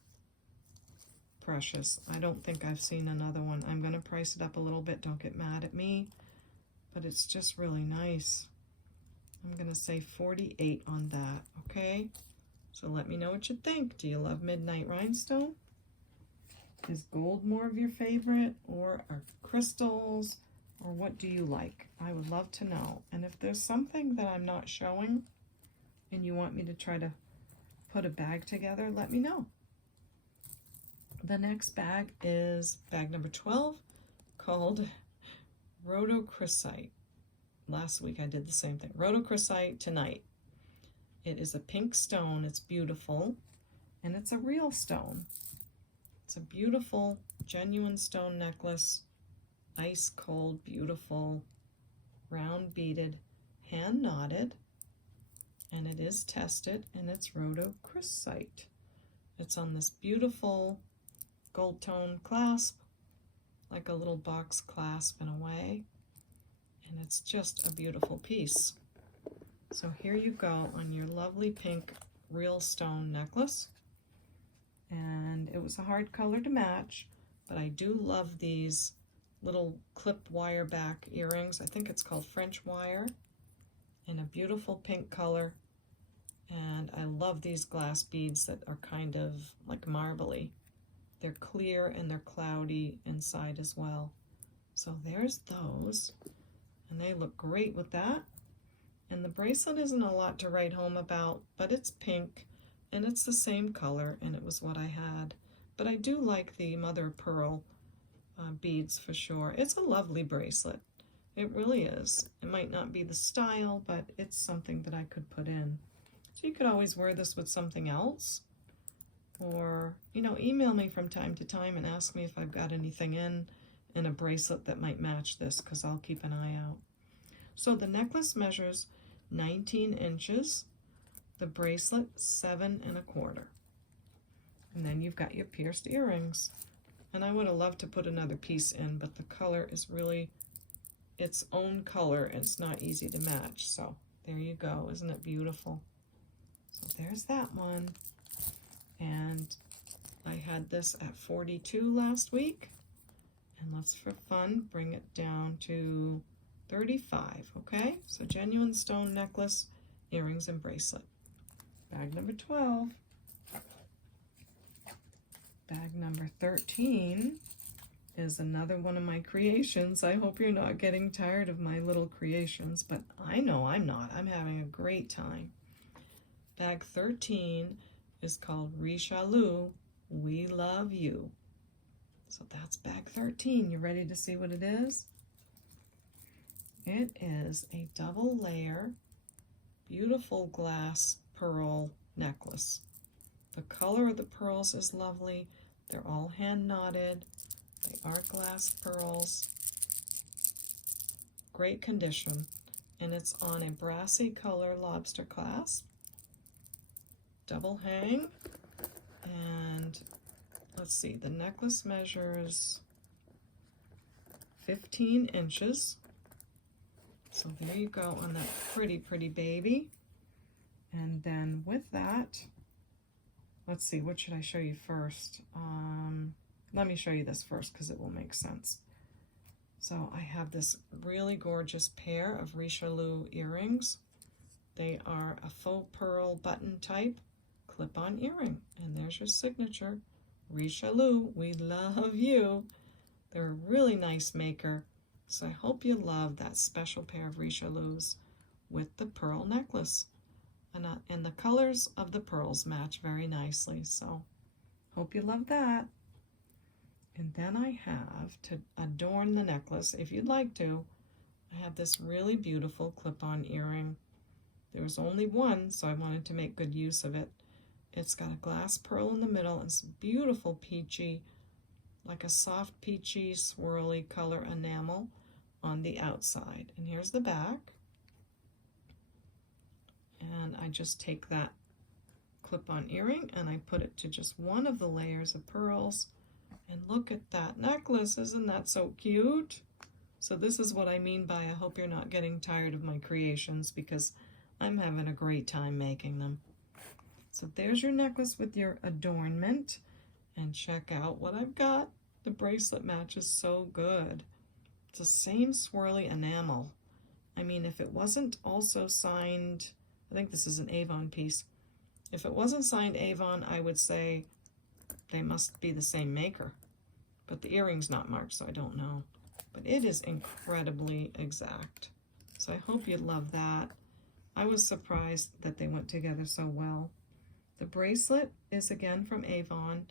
precious. I don't think I've seen another one. I'm going to price it up a little bit, don't get mad at me, but it's just really nice. I'm going to say 48 on that, okay? So let me know what you think. Do you love Midnight Rhinestone? Is gold more of your favorite, or are crystals, or what do you like? I would love to know. And if there's something that I'm not showing and you want me to try to put a bag together, let me know. The next bag is bag number 12, called Rhodochrosite. Last week I did the same thing. Rhodochrosite to Nite. It is a pink stone. It's beautiful, and it's a real stone. It's a beautiful, genuine stone necklace. Ice cold, beautiful, round beaded, hand knotted, and it is tested, and it's rhodochrosite. It's on this beautiful gold tone clasp, like a little box clasp in a way, and it's just a beautiful piece. So here you go on your lovely pink real stone necklace, and it was a hard color to match, but I do love these little clip wire back earrings. I think it's called French wire, in a beautiful pink color, and I love these glass beads that are kind of like marbly. They're clear and they're cloudy inside as well. So there's those, and they look great with that. And the bracelet isn't a lot to write home about, but it's pink and it's the same color, and it was what I had. But I do like the mother of pearl beads for sure. It's a lovely bracelet. It really is. It might not be the style, but it's something that I could put in. So you could always wear this with something else, or, you know, email me from time to time and ask me if I've got anything in a bracelet that might match this, because I'll keep an eye out. So the necklace measures 19 inches, the bracelet 7 1/4. And then you've got your pierced earrings. And I would have loved to put another piece in, but the color is really its own color, and it's not easy to match. So there you go. Isn't it beautiful? So there's that one. And I had this at 42 last week. And let's, for fun, bring it down to 35, okay? So genuine stone necklace, earrings, and bracelet. Bag number 12. Bag number 13 is another one of my creations. I hope you're not getting tired of my little creations, but I know I'm not. I'm having a great time. Bag 13 is called Richelieu, We Love You. So that's bag 13. You ready to see what it is? It is a double layer, beautiful glass pearl necklace. The color of the pearls is lovely. They're all hand knotted. They are glass pearls. Great condition. And it's on a brassy color lobster clasp. Double hang. And let's see, the necklace measures 15 inches. So there you go on that pretty, pretty baby. And then with that, let's see, what should I show you first? Let me show you this first because it will make sense. So I have this really gorgeous pair of Richelieu earrings. They are a faux pearl button type clip-on earring. And there's your signature, Richelieu, we love you. They're a really nice maker. So I hope you love that special pair of Richelieus with the pearl necklace. And the colors of the pearls match very nicely. So hope you love that. And then I have, to adorn the necklace, if you'd like to, I have this really beautiful clip-on earring. There was only one, so I wanted to make good use of it. It's got a glass pearl in the middle, and it's beautiful peachy, like a soft peachy swirly color enamel on the outside. And here's the back. And I just take that clip-on earring and I put it to just one of the layers of pearls. And look at that necklace, isn't that so cute? So this is what I mean by I hope you're not getting tired of my creations, because I'm having a great time making them. So there's your necklace with your adornment. And check out what I've got. The bracelet matches so good. It's the same swirly enamel. I mean, if it wasn't also signed, I think this is an Avon piece. If it wasn't signed Avon, I would say they must be the same maker. But the earring's not marked, so I don't know. But it is incredibly exact. So I hope you love that. I was surprised that they went together so well. The bracelet is again from Avon.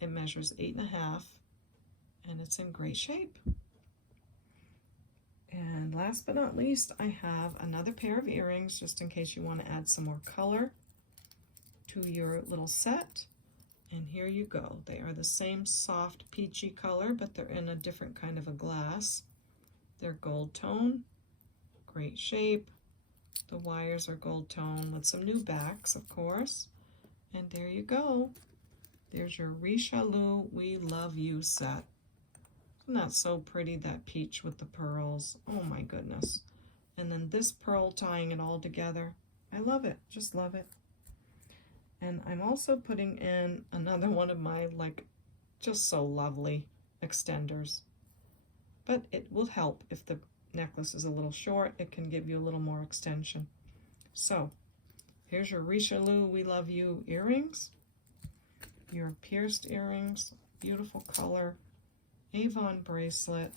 It measures 8 1/2, and it's in great shape. And last but not least, I have another pair of earrings, just in case you want to add some more color to your little set. And here you go. They are the same soft peachy color, but they're in a different kind of a glass. They're gold tone, great shape, The wires are gold tone with some new backs, of course. And there you go. There's your Richelieu We Love You set. Isn't that so pretty, that peach with the pearls? Oh my goodness. And then this pearl tying it all together. I love it, just love it. And I'm also putting in another one of my, like, just so lovely extenders. But it will help if the necklace is a little short. It can give you a little more extension. So here's your Richelieu We Love You earrings, your pierced earrings, beautiful color, Avon bracelet,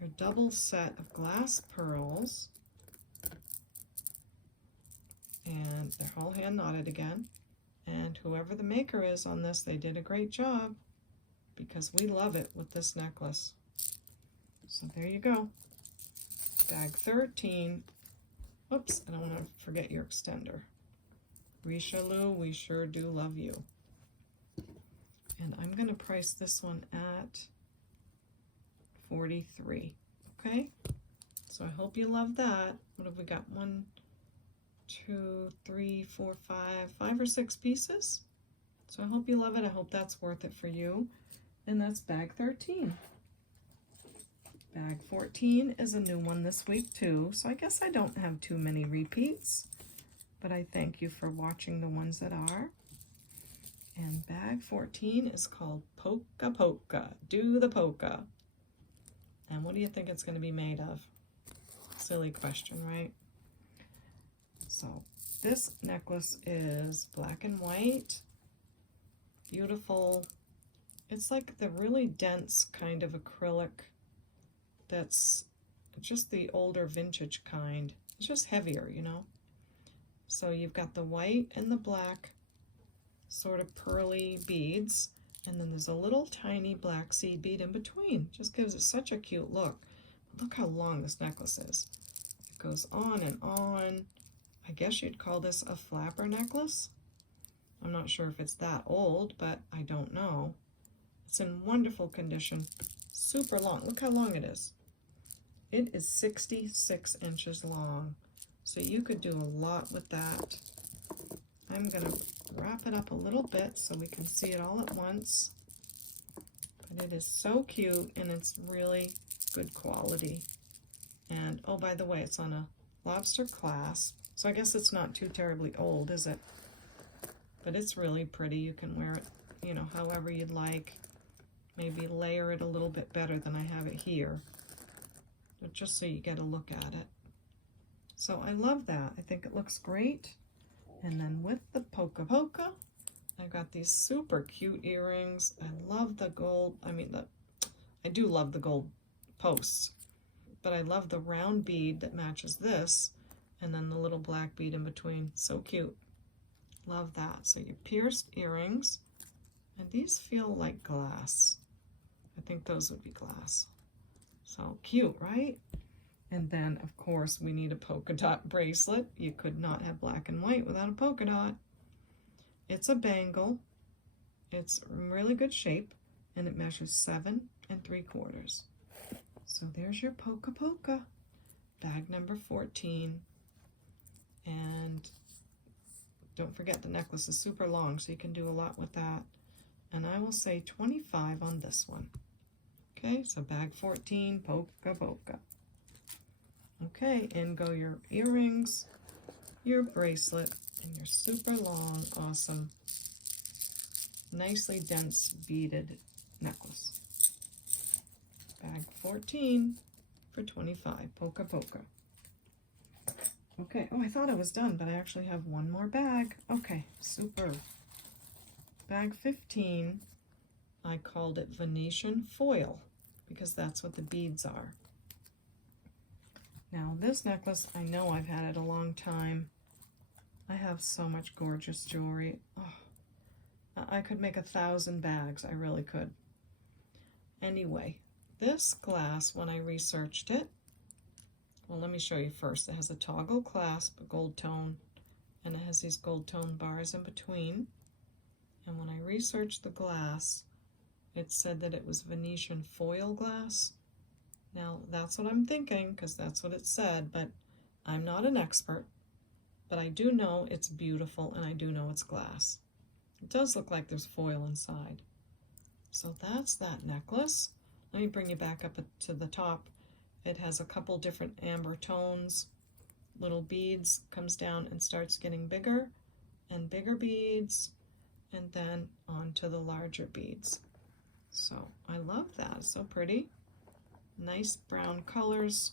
your double set of glass pearls, and they're all hand knotted again. And whoever the maker is on this, they did a great job, because we love it with this necklace. So there you go. Bag 13. Oops, I don't want to forget your extender. Richelieu, we sure do love you. And I'm going to price this one at $43. Okay? So I hope you love that. What have we got? 1, 2, 3, 4, 5 or 6 pieces. So I hope you love it. I hope that's worth it for you. And that's bag 13. Bag 14 is a new one this week too, so I guess I don't have too many repeats, but I thank you for watching the ones that are. And bag 14 is called Polka Polka, Do the Polka. And what do you think it's going to be made of? Silly question, right? So this necklace is black and white, beautiful. It's like the really dense kind of acrylic that's just the older vintage kind. It's just heavier, you know. So you've got the white and the black sort of pearly beads, and then there's a little tiny black seed bead in between. Just gives it such a cute look. Look how long this necklace is. It goes on and on. I guess you'd call this a flapper necklace. I'm not sure if it's that old, but I don't know. It's in wonderful condition. Super long. Look how long it is. It is 66 inches long. So you could do a lot with that. I'm going to wrap it up a little bit so we can see it all at once. But it is so cute, and it's really good quality. And oh, by the way, it's on a lobster clasp. So I guess it's not too terribly old, is it? But it's really pretty. You can wear it, you know, however you'd like. Maybe layer it a little bit better than I have it here. But just so you get a look at it. So I love that. I think it looks great. And then with the polka polka, I've got these super cute earrings. I love the gold. I do love the gold posts, but I love the round bead that matches this, and then the little black bead in between. So cute. Love that. So your pierced earrings, and these feel like glass. I think those would be glass. So cute, right? And then, of course, we need a polka dot bracelet. You could not have black and white without a polka dot. It's a bangle. It's in really good shape, and it measures 7 3/4. So there's your polka polka, bag number 14. And don't forget the necklace is super long, so you can do a lot with that. And I will say 25 on this one. Okay, so bag 14, polka polka. Okay, in go your earrings, your bracelet, and your super long, awesome, nicely dense beaded necklace. Bag 14 for 25, polka polka. Okay, oh, I thought I was done, but I actually have one more bag. Okay, super. Bag 15, I called it Venetian foil, because that's what the beads are. Now this necklace, I know I've had it a long time. I have so much gorgeous jewelry. Oh, I could make 1,000 bags, I really could. Anyway, this glass, when I researched it, well, let me show you first. It has a toggle clasp, a gold tone, and it has these gold tone bars in between. And when I researched the glass, it said that it was Venetian foil glass. Now, that's what I'm thinking, because that's what it said, but I'm not an expert, but I do know it's beautiful and I do know it's glass. It does look like there's foil inside. So that's that necklace. Let me bring you back up to the top. It has a couple different amber tones, little beads, comes down and starts getting bigger and bigger beads, and then on to the larger beads. So I love that, so pretty. Nice brown colors.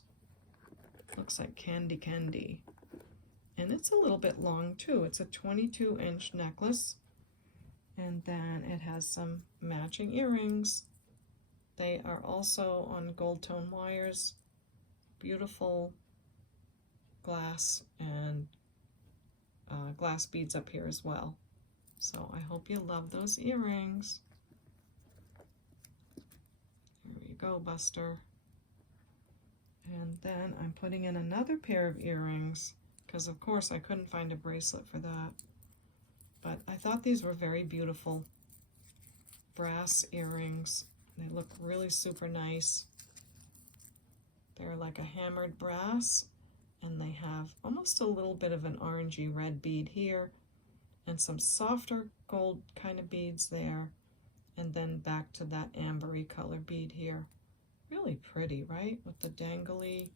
Looks like candy. And it's a little bit long too. It's a 22-inch necklace. And then it has some matching earrings. They are also on gold tone wires. Beautiful glass and glass beads up here as well. So I hope you love those earrings. There you go, Buster. And then I'm putting in another pair of earrings because of course I couldn't find a bracelet for that. But I thought these were very beautiful brass earrings. They look really super nice. They're like a hammered brass, and they have almost a little bit of an orangey red bead here, and some softer gold kind of beads there, and then back to that ambery color bead here. Really pretty, right? With the dangly,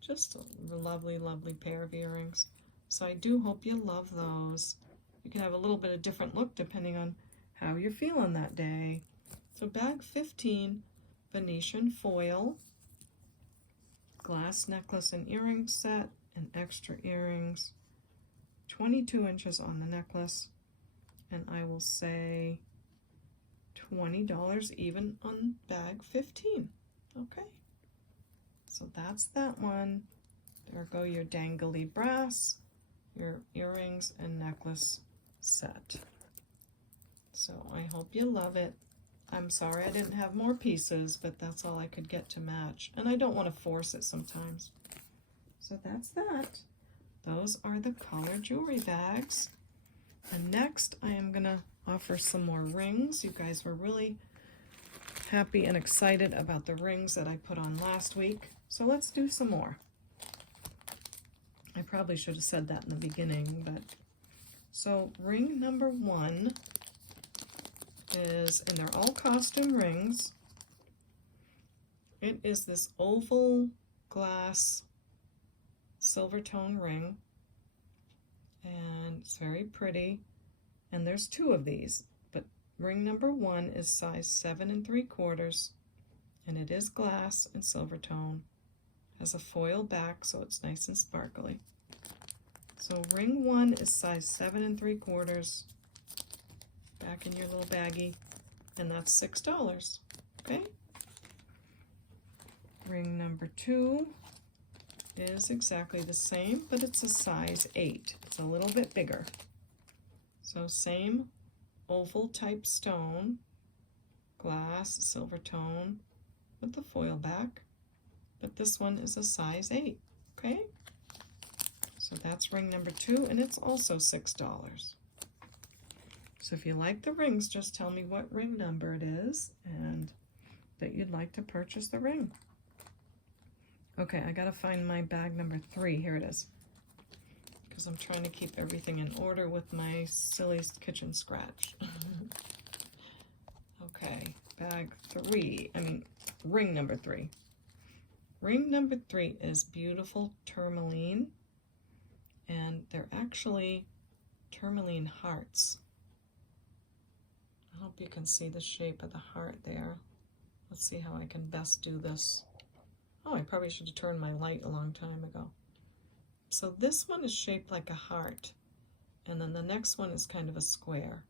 just a lovely, lovely pair of earrings. So I do hope you love those. You can have a little bit of different look depending on how you're feeling that day. So bag 15, Venetian foil, glass necklace and earring set, and extra earrings, 22 inches on the necklace, and I will say $20 even on bag 15. Okay, so that's that one. There go your dangly brass, your earrings and necklace set. So I hope you love it. I'm sorry I didn't have more pieces, but that's all I could get to match, and I don't want to force it sometimes. So that's that. Those are the collar jewelry bags. And next I am gonna offer some more rings. You guys were really happy and excited about the rings that I put on last week, so let's do some more. I probably should have said that in the beginning, but so ring number 1 is, and they're all costume rings. It is this oval glass silver tone ring, and it's very pretty, and there's 2 of these, but ring number 1 is size 7 3/4, and it is glass and silver tone. Has a foil back, so it's nice and sparkly. So ring 1 is size 7 3/4, back in your little baggie, and that's $6. Okay. Ring number 2 is exactly the same, but it's a size 8. It's a little bit bigger. So same oval type stone, glass, silver tone with the foil back, but this one is a size 8. Okay. So that's ring number 2, and it's also $6. So if you like the rings, just tell me what ring number it is and that you'd like to purchase the ring. Okay, I gotta find my bag number 3. Here it is. Because I'm trying to keep everything in order with my silly kitchen scratch. Okay, ring number 3. Ring number 3 is beautiful tourmaline, and they're actually tourmaline hearts. I hope you can see the shape of the heart there. Let's see how I can best do this. Oh, I probably should have turned my light a long time ago. So this one is shaped like a heart, and then the next one is kind of a square.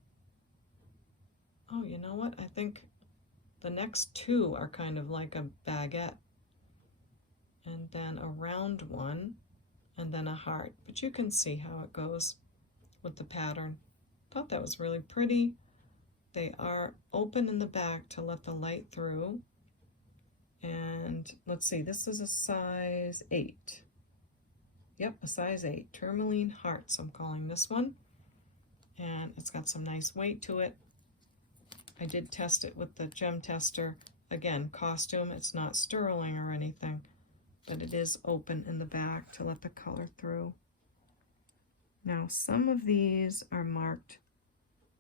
Oh, you know what? I think the next 2 are kind of like a baguette, and then a round one, and then a heart. But you can see how it goes with the pattern. Thought that was really pretty. They are open in the back to let the light through. And let's see, this is a size 8. Yep, a size 8. Tourmaline hearts, I'm calling this one. And it's got some nice weight to it. I did test it with the gem tester. Again, costume, it's not sterling or anything. but it is open in the back to let the color through. Now, some of these are marked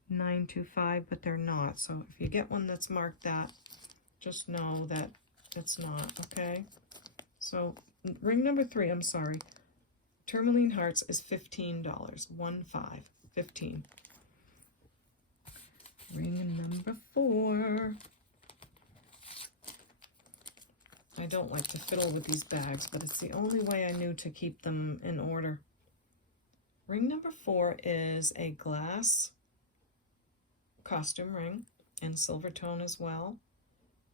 925, but they're not. So if you get one that's marked that, just know that it's not, okay? So ring number 3, I'm sorry, Tourmaline Hearts is $15. 15. Ring number 4. I don't like to fiddle with these bags, but it's the only way I knew to keep them in order. Ring number 4 is a glass costume ring in silver tone as well.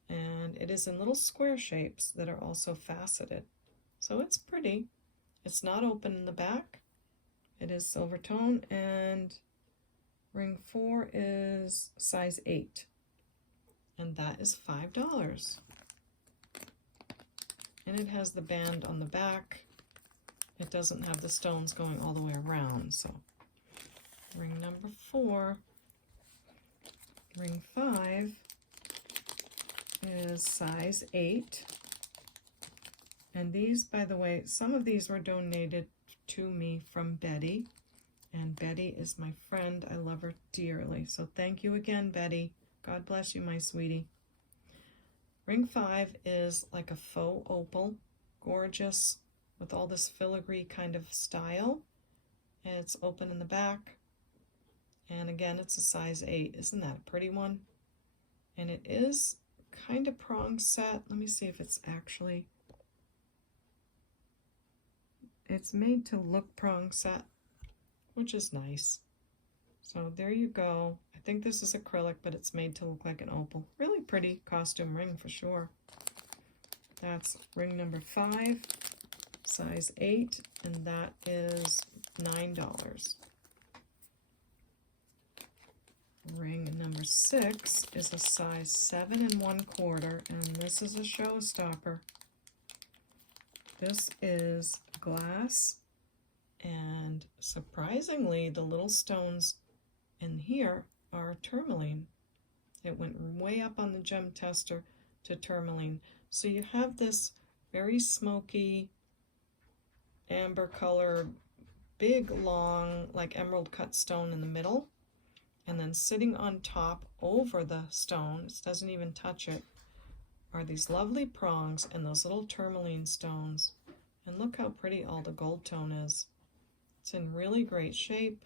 And it is in little square shapes that are also faceted. So it's pretty. It's not open in the back. It is silver tone, and ring 4 is size 8. And that is $5. And it has the band on the back. It doesn't have the stones going all the way around. So ring number 4. Ring 5 is size 8. And these, by the way, some of these were donated to me from Betty. And Betty is my friend. I love her dearly. So thank you again, Betty. God bless you, my sweetie. Ring 5 is like a faux opal, gorgeous, with all this filigree kind of style. And it's open in the back. And again, it's a size 8. Isn't that a pretty one? And it is kind of prong set. Let me see if it's actually... It's made to look prong set, which is nice. So there you go. I think this is acrylic, but it's made to look like an opal. Really pretty costume ring for sure. That's ring number 5, size 8, and that is $9. Ring number 6 is a size 7 1/4, and this is a showstopper. This is glass, and surprisingly, the little stones in here are tourmaline. It went way up on the gem tester to tourmaline. So you have this very smoky, amber colored, big, long, like emerald cut stone in the middle. And then sitting on top over the stone, it doesn't even touch it, are these lovely prongs and those little tourmaline stones. And look how pretty all the gold tone is. It's in really great shape.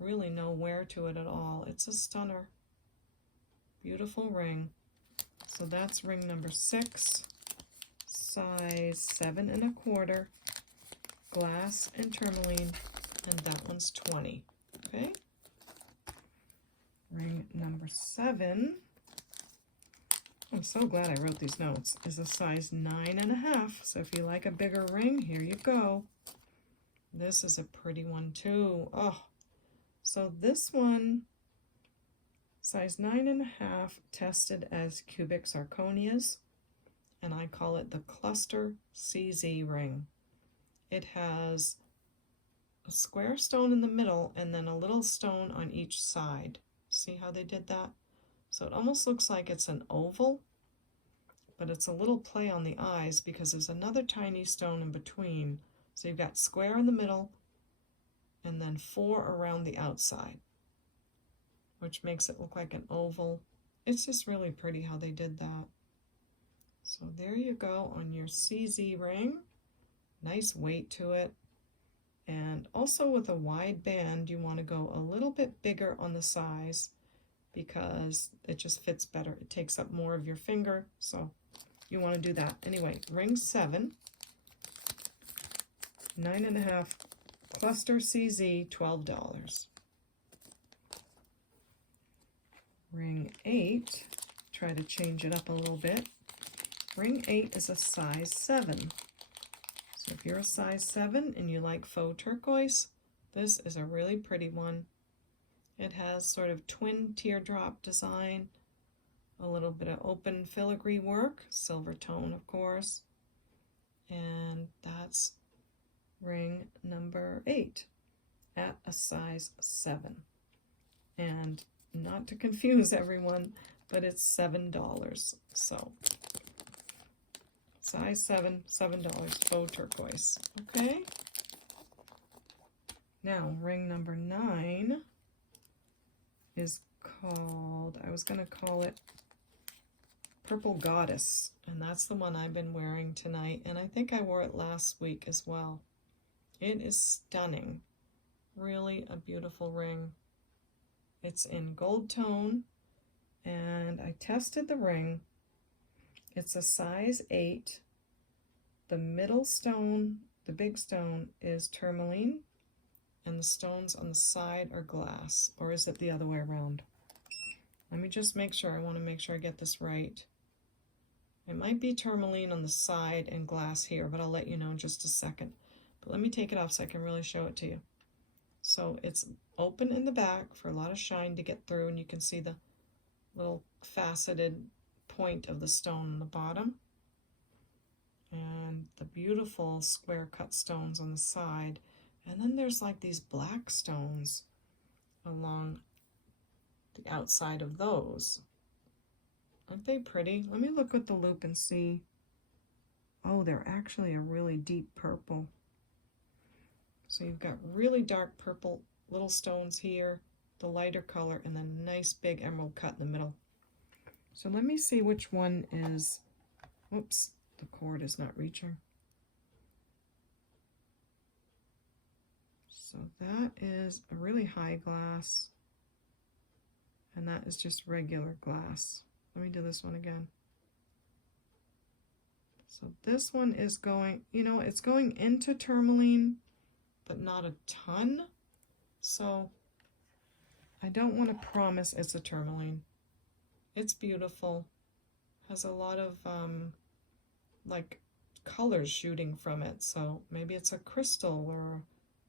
Really no wear to it at all. It's a stunner. Beautiful ring. So that's ring number 6, size 7 1/4, glass and tourmaline, and that one's 20. Okay. Ring number 7, I'm so glad I wrote these notes, is a size 9 1/2. So if you like a bigger ring, here you go. This is a pretty one too. Oh, so this one, size 9 1/2, tested as cubic zirconias, and I call it the Cluster CZ ring. It has a square stone in the middle and then a little stone on each side. See how they did that? So it almost looks like it's an oval, but it's a little play on the eyes because there's another tiny stone in between. So you've got square in the middle and then 4 around the outside, which makes it look like an oval. It's just really pretty how they did that. So there you go on your CZ ring. Nice weight to it. And also with a wide band, you want to go a little bit bigger on the size because it just fits better. It takes up more of your finger, so you want to do that. Anyway, ring 7, 9 1/2, Cluster CZ, $12. Ring 8, try to change it up a little bit. Ring 8 is a size 7. So if you're a size 7 and you like faux turquoise, this is a really pretty one. It has sort of twin teardrop design, a little bit of open filigree work, silver tone of course, and that's ring number 8 at a size 7. And not to confuse everyone, but it's $7. So Size 7, $7, faux turquoise. Okay. Now, ring number 9 is called, I was going to call it Purple Goddess, and that's the one I've been wearing tonight, and I think I wore it last week as well. It is stunning. Really a beautiful ring. It's in gold tone, and I tested the ring. It's a size 8. The middle stone, the big stone, is tourmaline, and the stones on the side are glass. Or is it the other way around? Let me just make sure. I want to make sure I get this right. It might be tourmaline on the side and glass here, but I'll let you know in just a second. But let me take it off so I can really show it to you. So it's open in the back for a lot of shine to get through, and you can see the little faceted point of the stone on the bottom. And the beautiful square cut stones on the side. And then there's like these black stones along the outside of those. Aren't they pretty? Let me look with the loop and see. Oh, they're actually a really deep purple. So you've got really dark purple little stones here, the lighter color, and then nice big emerald cut in the middle. So let me see which one is, whoops, the cord is not reaching. So that is a really high glass, and that is just regular glass. Let me do this one again. So this one is going, you know, it's going into tourmaline, but not a ton. So I don't want to promise it's a tourmaline. It's beautiful. Has a lot of like colors shooting from it. So maybe it's a crystal or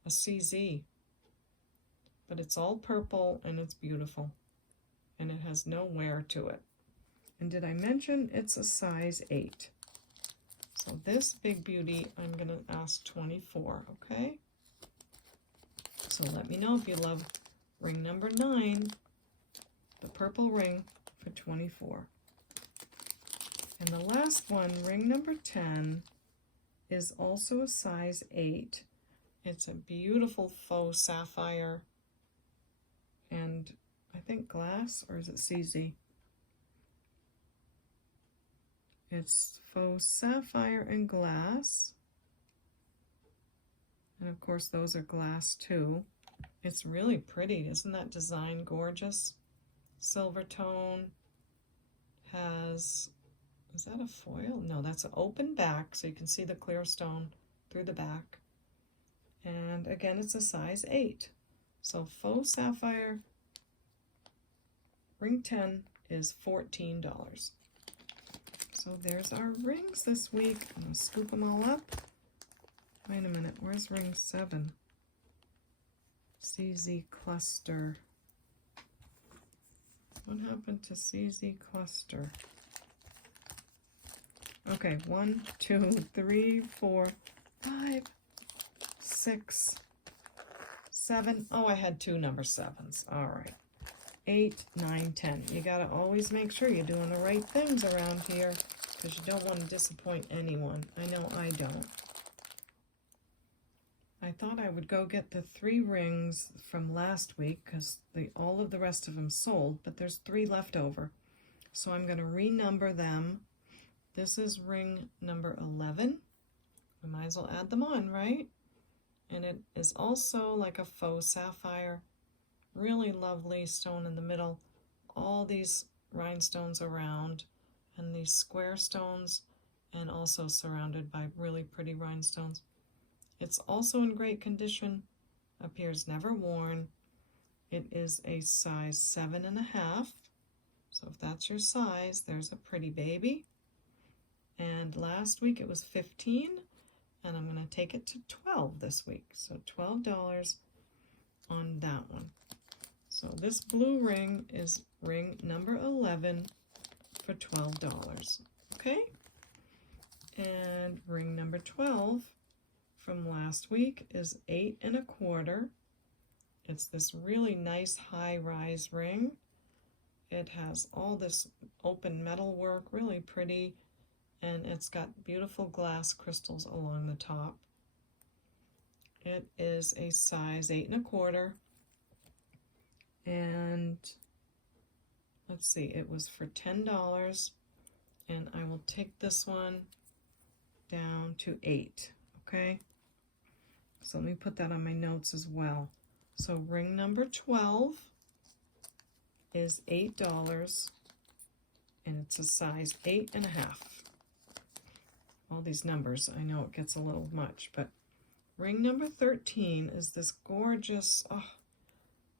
a CZ. But it's all purple and it's beautiful. And it has no wear to it. And did I mention it's a size 8? So this big beauty, I'm going to ask 24, okay? So let me know if you love ring number 9, the purple ring, for 24. And the last one, ring number 10, is also a size 8. It's a beautiful faux sapphire and I think glass, or is it CZ? It's faux sapphire and glass. And of course those are glass too. It's really pretty. Isn't that design gorgeous? Silver tone. Has, is that a foil? No, that's an open back, so you can see the clear stone through the back. And again, it's a size 8. So faux sapphire ring 10 is $14. So there's our rings this week. I'm going to scoop them all up. Wait a minute, where's ring 7? CZ cluster. What happened to CZ cluster? Okay, 1, 2, 3, 4, 5, 6, 7. Oh, I had 2 number 7s. All right. 8, 9, 10. You got to always make sure you're doing the right things around here because you don't want to disappoint anyone. I know I don't. I thought I would go get the 3 rings from last week because all of the rest of them sold, but there's 3 left over. So I'm going to renumber them. This is ring number 11. We might as well add them on, right? And it is also like a faux sapphire. Really lovely stone in the middle. All these rhinestones around, and these square stones, and also surrounded by really pretty rhinestones. It's also in great condition, appears never worn. It is a size 7.5. So if that's your size, there's a pretty baby. And last week it was 15, and I'm going to take it to 12 this week. So $12 on that one. So this blue ring is ring number 11 for $12. Okay? And ring number 12 from last week is 8 1/4. It's this really nice high rise ring. It has all this open metal work, really pretty, and it's got beautiful glass crystals along the top. It is a size 8 1/4, and let's see, it was for $10, and I will take this one down to 8, okay? So let me put that on my notes as well. So ring number 12 is $8, and it's a size 8 1/2. All these numbers, I know it gets a little much, but ring number 13 is this gorgeous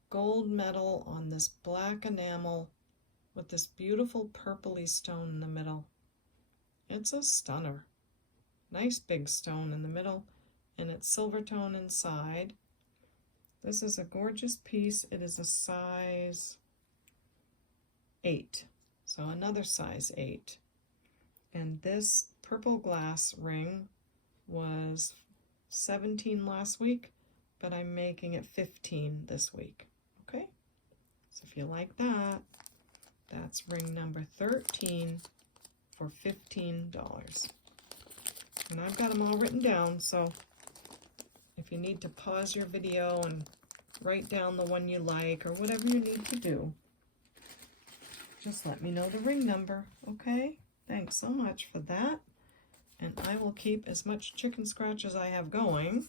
gold metal on this black enamel with this beautiful purpley stone in the middle. It's a stunner. Nice big stone in the middle, and it's silver tone inside. This is a gorgeous piece. It is a size 8, so another size 8. And this purple glass ring was $17 last week, but I'm making it $15 this week, okay? So if you like that, that's ring number 13 for $15. And I've got them all written down, so if you need to pause your video and write down the one you like or whatever you need to do, just let me know the ring number, okay? Thanks so much for that. And I will keep as much chicken scratch as I have going.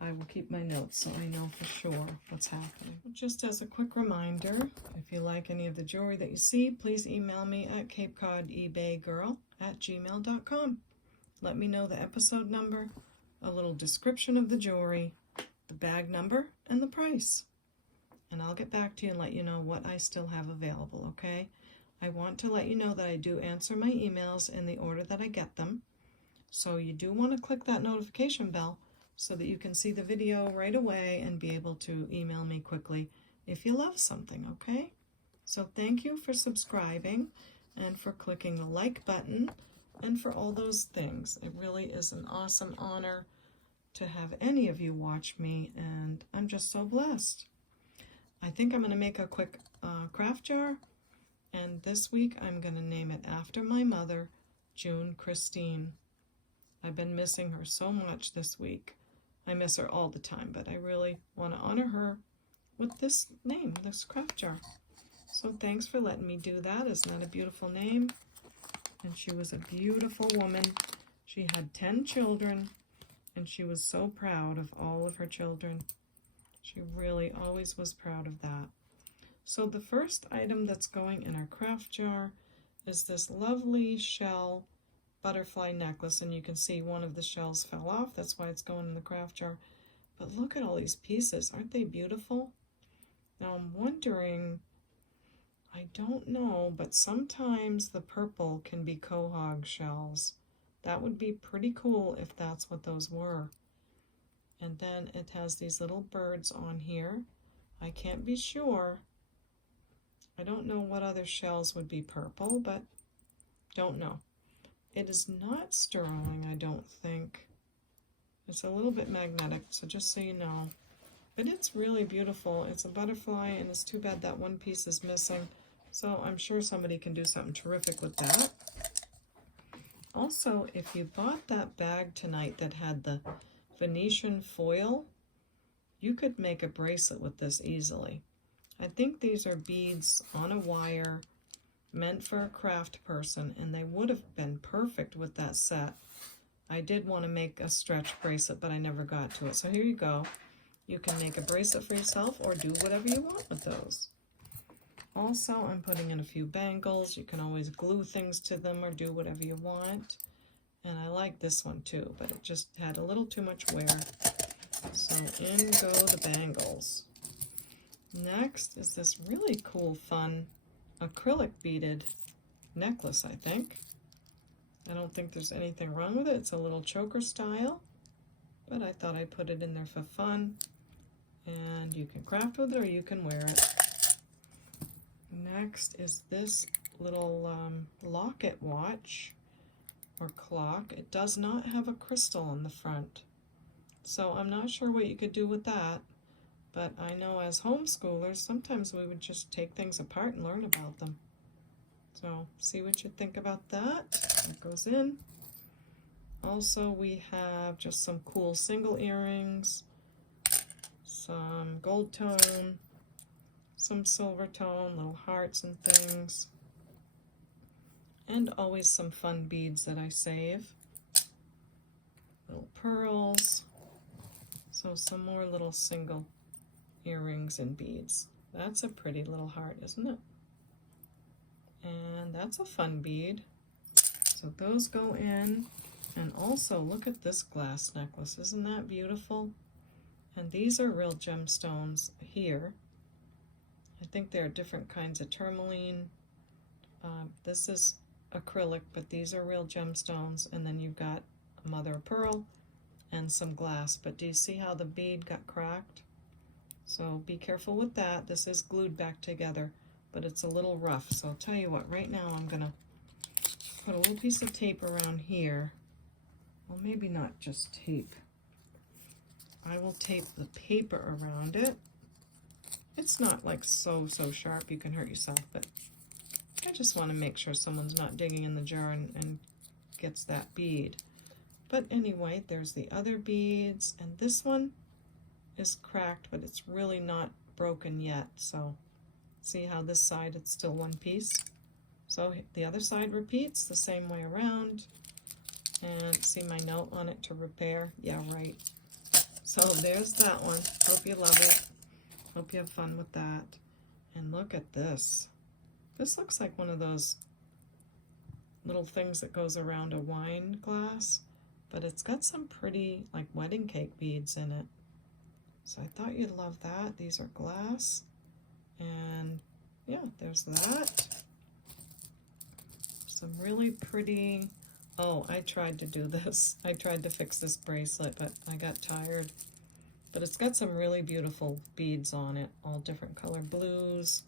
I will keep my notes so I know for sure what's happening. Just as a quick reminder, if you like any of the jewelry that you see, please email me at CapeCodEbayGirl@gmail.com. Let me know the episode number, a little description of the jewelry, the bag number, and the price. And I'll get back to you and let you know what I still have available, okay? I want to let you know that I do answer my emails in the order that I get them. So you do want to click that notification bell so that you can see the video right away and be able to email me quickly if you love something, okay? So thank you for subscribing and for clicking the like button and for all those things. It really is an awesome honor to have any of you watch me, and I'm just so blessed. I think I'm going to make a quick craft jar, and this week I'm going to name it after my mother, June Christine. I've been missing her so much this week. I miss her all the time, but I really want to honor her with this name, this craft jar. So thanks for letting me do that. Isn't that a beautiful name? And she was a beautiful woman. She had 10 children, and she was so proud of all of her children. She really always was proud of that. So the first item that's going in our craft jar is this lovely shell butterfly necklace, and you can see one of the shells fell off. That's why it's going in the craft jar. But look at all these pieces. Aren't they beautiful? Now I'm wondering, I don't know, but sometimes the purple can be quahog shells. That would be pretty cool if that's what those were. And then it has these little birds on here. I can't be sure. I don't know what other shells would be purple, but don't know. It is not sterling, I don't think. It's a little bit magnetic, so just so you know. But it's really beautiful. It's a butterfly, and it's too bad that one piece is missing. So I'm sure somebody can do something terrific with that. Also, if you bought that bag tonight that had the Venetian foil, you could make a bracelet with this easily. I think these are beads on a wire meant for a craft person, and they would have been perfect with that set. I did want to make a stretch bracelet, but I never got to it. So here you go. You can make a bracelet for yourself or do whatever you want with those. Also, I'm putting in a few bangles. You can always glue things to them or do whatever you want. And I like this one too, but it just had a little too much wear. So in go the bangles. Next is this really cool, fun acrylic beaded necklace, I think. I don't think there's anything wrong with it. It's a little choker style, but I thought I'd put it in there for fun. And you can craft with it or you can wear it. Next is this little locket watch or clock. It does not have a crystal on the front, so I'm not sure what you could do with that. But I know as homeschoolers, sometimes we would just take things apart and learn about them. So see what you think about that. That goes in. Also, we have just some cool single earrings, some gold tone, some silver tone, little hearts and things, and always some fun beads that I save. Little pearls. So some more little single earrings and beads. That's a pretty little heart, isn't it? And that's a fun bead. So those go in. And also, look at this glass necklace. Isn't that beautiful? And these are real gemstones here. I think there are different kinds of tourmaline. This is acrylic, but these are real gemstones. And then you've got a mother of pearl and some glass. But do you see how the bead got cracked? So be careful with that. This is glued back together, but it's a little rough. So I'll tell you what, right now I'm gonna put a little piece of tape around here. Well, maybe not just tape. I will tape the paper around it. It's not like so sharp you can hurt yourself, but I just want to make sure someone's not digging in the jar and gets that bead. But anyway, there's the other beads, and this one is cracked, but it's really not broken yet. So see how this side, it's still one piece. So the other side repeats the same way around. And see my note on it to repair? Yeah, right. So there's that one. Hope you love it. Hope you have fun with that. And look at this. This looks like one of those little things that goes around a wine glass, but it's got some pretty like wedding cake beads in it. So I thought you'd love that. These are glass. And yeah, there's that. Some really pretty, oh, I tried to do this. I tried to fix this bracelet, but I got tired. But it's got some really beautiful beads on it, all different color blues.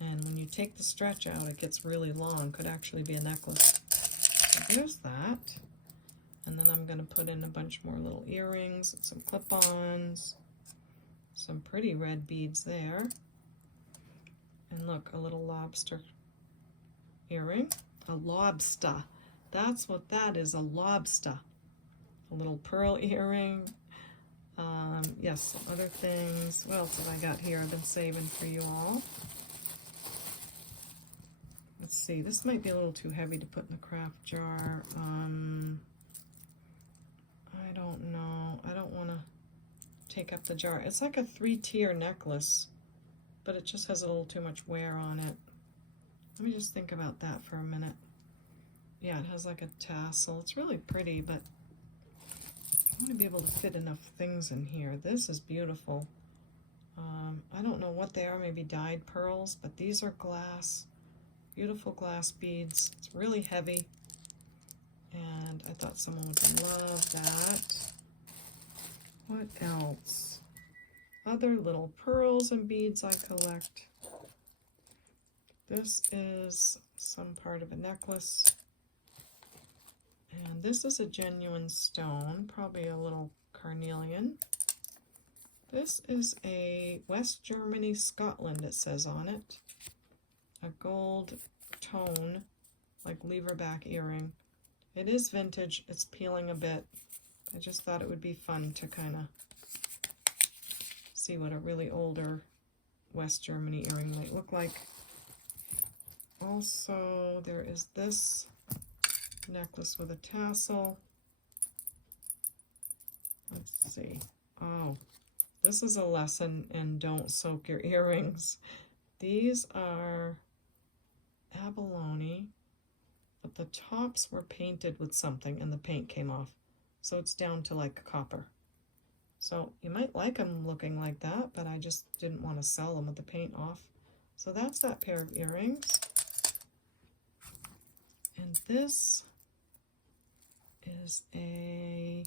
And when you take the stretch out, it gets really long. Could actually be a necklace. So there's that. And then I'm going to put in a bunch more little earrings and some clip-ons. Some pretty red beads there. And look, a little lobster earring. A lobster. That's what that is, a lobster. A little pearl earring. Yes, other things. What else have I got here I've been saving for you all? Let's see, this might be a little too heavy to put in the craft jar. I don't know. I don't want to take up the jar. It's like a 3-tier necklace, but it just has a little too much wear on it. Let me just think about that for a minute. Yeah, it has like a tassel. It's really pretty, but I want to be able to fit enough things in here. This is beautiful. I don't know what they are, maybe dyed pearls, but these are glass. Beautiful glass beads. It's really heavy. And I thought someone would love that. What else? Other little pearls and beads I collect. This is some part of a necklace. And this is a genuine stone, probably a little carnelian. This is a West Germany, Scotland, it says on it. A gold tone, like leverback earring. It is vintage, it's peeling a bit. I just thought it would be fun to kind of see what a really older West Germany earring might look like. Also, there is this necklace with a tassel. Let's see. Oh, this is a lesson in don't soak your earrings. These are abalone, but the tops were painted with something and the paint came off. So it's down to like copper. So you might like them looking like that, but I just didn't want to sell them with the paint off. So that's that pair of earrings. And this is a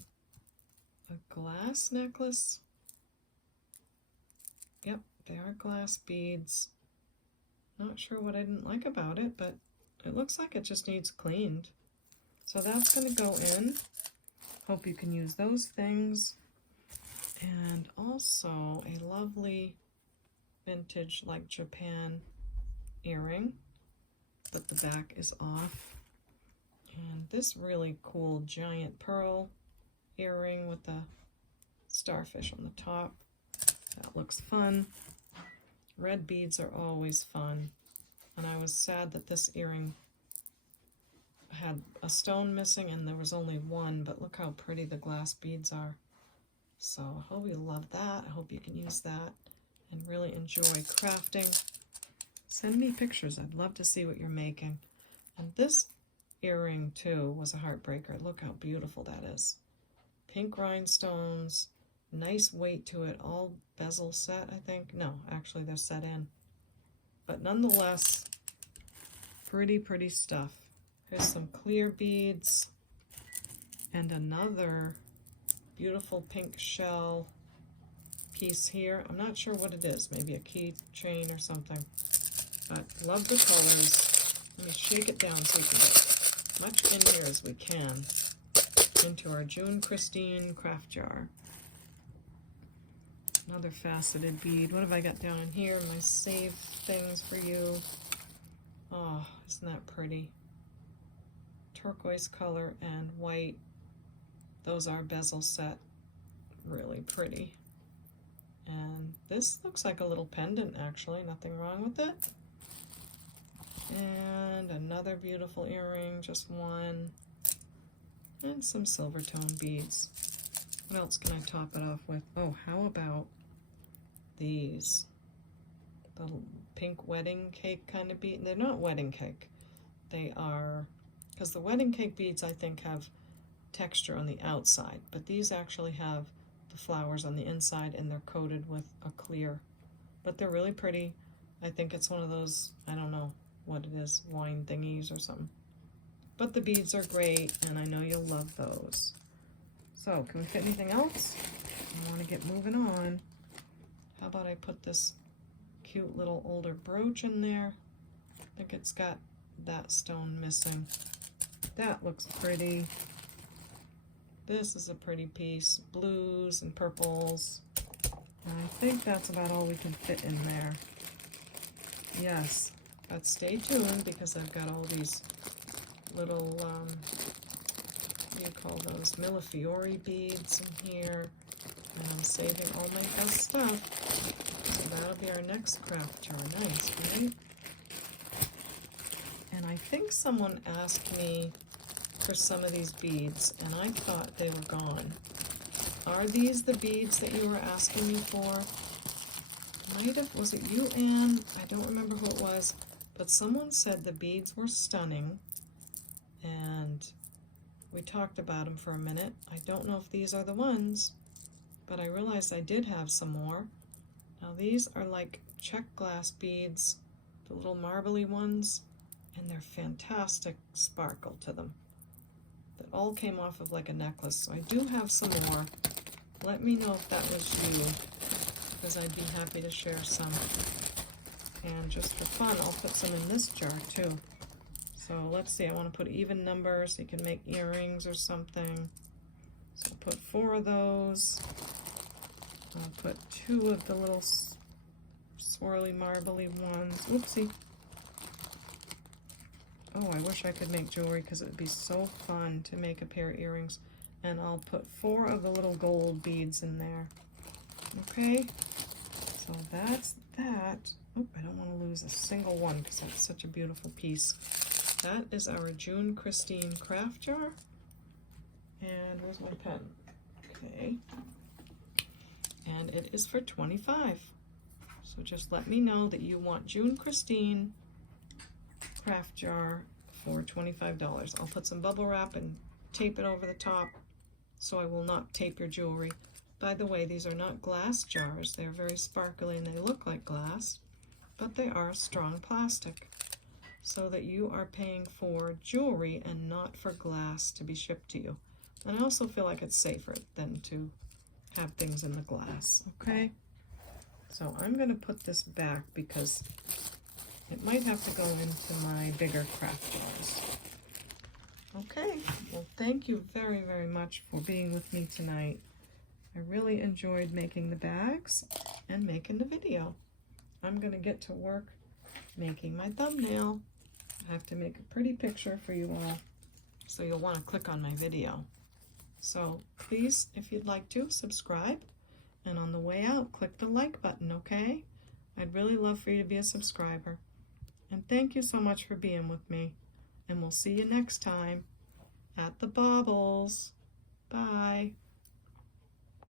glass necklace. Yep, they are glass beads. Not sure what I didn't like about it, but it looks like it just needs cleaned. So that's going to go in. Hope you can use those things. And also a lovely vintage like Japan earring. but the back is off. And this really cool giant pearl earring with the starfish on the top. That looks fun. Red beads are always fun. And I was sad that this earring had a stone missing and there was only one, but look how pretty the glass beads are. So I hope you love that. I hope you can use that and really enjoy crafting. Send me pictures. I'd love to see what you're making. And this earring too was a heartbreaker. Look how beautiful that is. Pink rhinestones, nice weight to it, all bezel set, I think. No, actually they're set in. But nonetheless, pretty, pretty stuff. Here's some clear beads and another beautiful pink shell piece here. I'm not sure what it is, maybe a keychain or something. But love the colors. Let me shake it down so we can get as much in here as we can into our June Christine craft jar. Another faceted bead. What have I got down in here? My save things for you. Oh, isn't that pretty? Turquoise color and white. Those are bezel set. Really pretty. And this looks like a little pendant actually. Nothing wrong with it. And another beautiful earring, just one. And some silver tone beads. What else can I top it off with? Oh, how about these? The pink wedding cake kind of bead. They're not wedding cake. They are, because the wedding cake beads I think have texture on the outside, but these actually have the flowers on the inside and they're coated with a clear. But they're really pretty. I think it's one of those, I don't know what it is, wine thingies or something. But the beads are great and I know you'll love those. So, can we fit anything else? I want to get moving on. How about I put this cute little older brooch in there? I think it's got that stone missing. That looks pretty. This is a pretty piece. Blues and purples. And I think that's about all we can fit in there. Yes, but stay tuned because I've got all these little, what do you call those? Millefiori beads in here. And I'm saving all my best stuff. So that'll be our next craft jar. Nice, right? And I think someone asked me for some of these beads, and I thought they were gone. Are these the beads that you were asking me for? Might have, was it you, Anne? I don't remember who it was, but someone said the beads were stunning, and we talked about them for a minute. I don't know if these are the ones, but I realized I did have some more. Now these are like check glass beads, the little marbly ones, and they're fantastic sparkle to them. That all came off of like a necklace. So I do have some more. Let me know if that was you, because I'd be happy to share some. And just for fun, I'll put some in this jar too. So let's see, I want to put even numbers so you can make earrings or something. So I'll put 4 of those. I'll put 2 of the little swirly marbly ones. Whoopsie. Oh, I wish I could make jewelry because it would be so fun to make a pair of earrings. And I'll put 4 of the little gold beads in there. Okay, so that's that. Oh, I don't want to lose a single one because that's such a beautiful piece. That is our June Christine craft jar. And where's my pen? Okay. And it is for $25. So just let me know that you want June Christine craft jar for $25. I'll put some bubble wrap and tape it over the top so I will not tape your jewelry. By the way, these are not glass jars. They're very sparkly and they look like glass, but they are strong plastic so that you are paying for jewelry and not for glass to be shipped to you. And I also feel like it's safer than to have things in the glass, okay? So I'm going to put this back because it might have to go into my bigger craft jars. Okay, well thank you very, very much for being with me tonight. I really enjoyed making the bags and making the video. I'm going to get to work making my thumbnail. I have to make a pretty picture for you all, so you'll want to click on my video. So please, if you'd like to, subscribe, and on the way out, click the like button, okay? I'd really love for you to be a subscriber. And thank you so much for being with me, and we'll see you next time at the Baubles.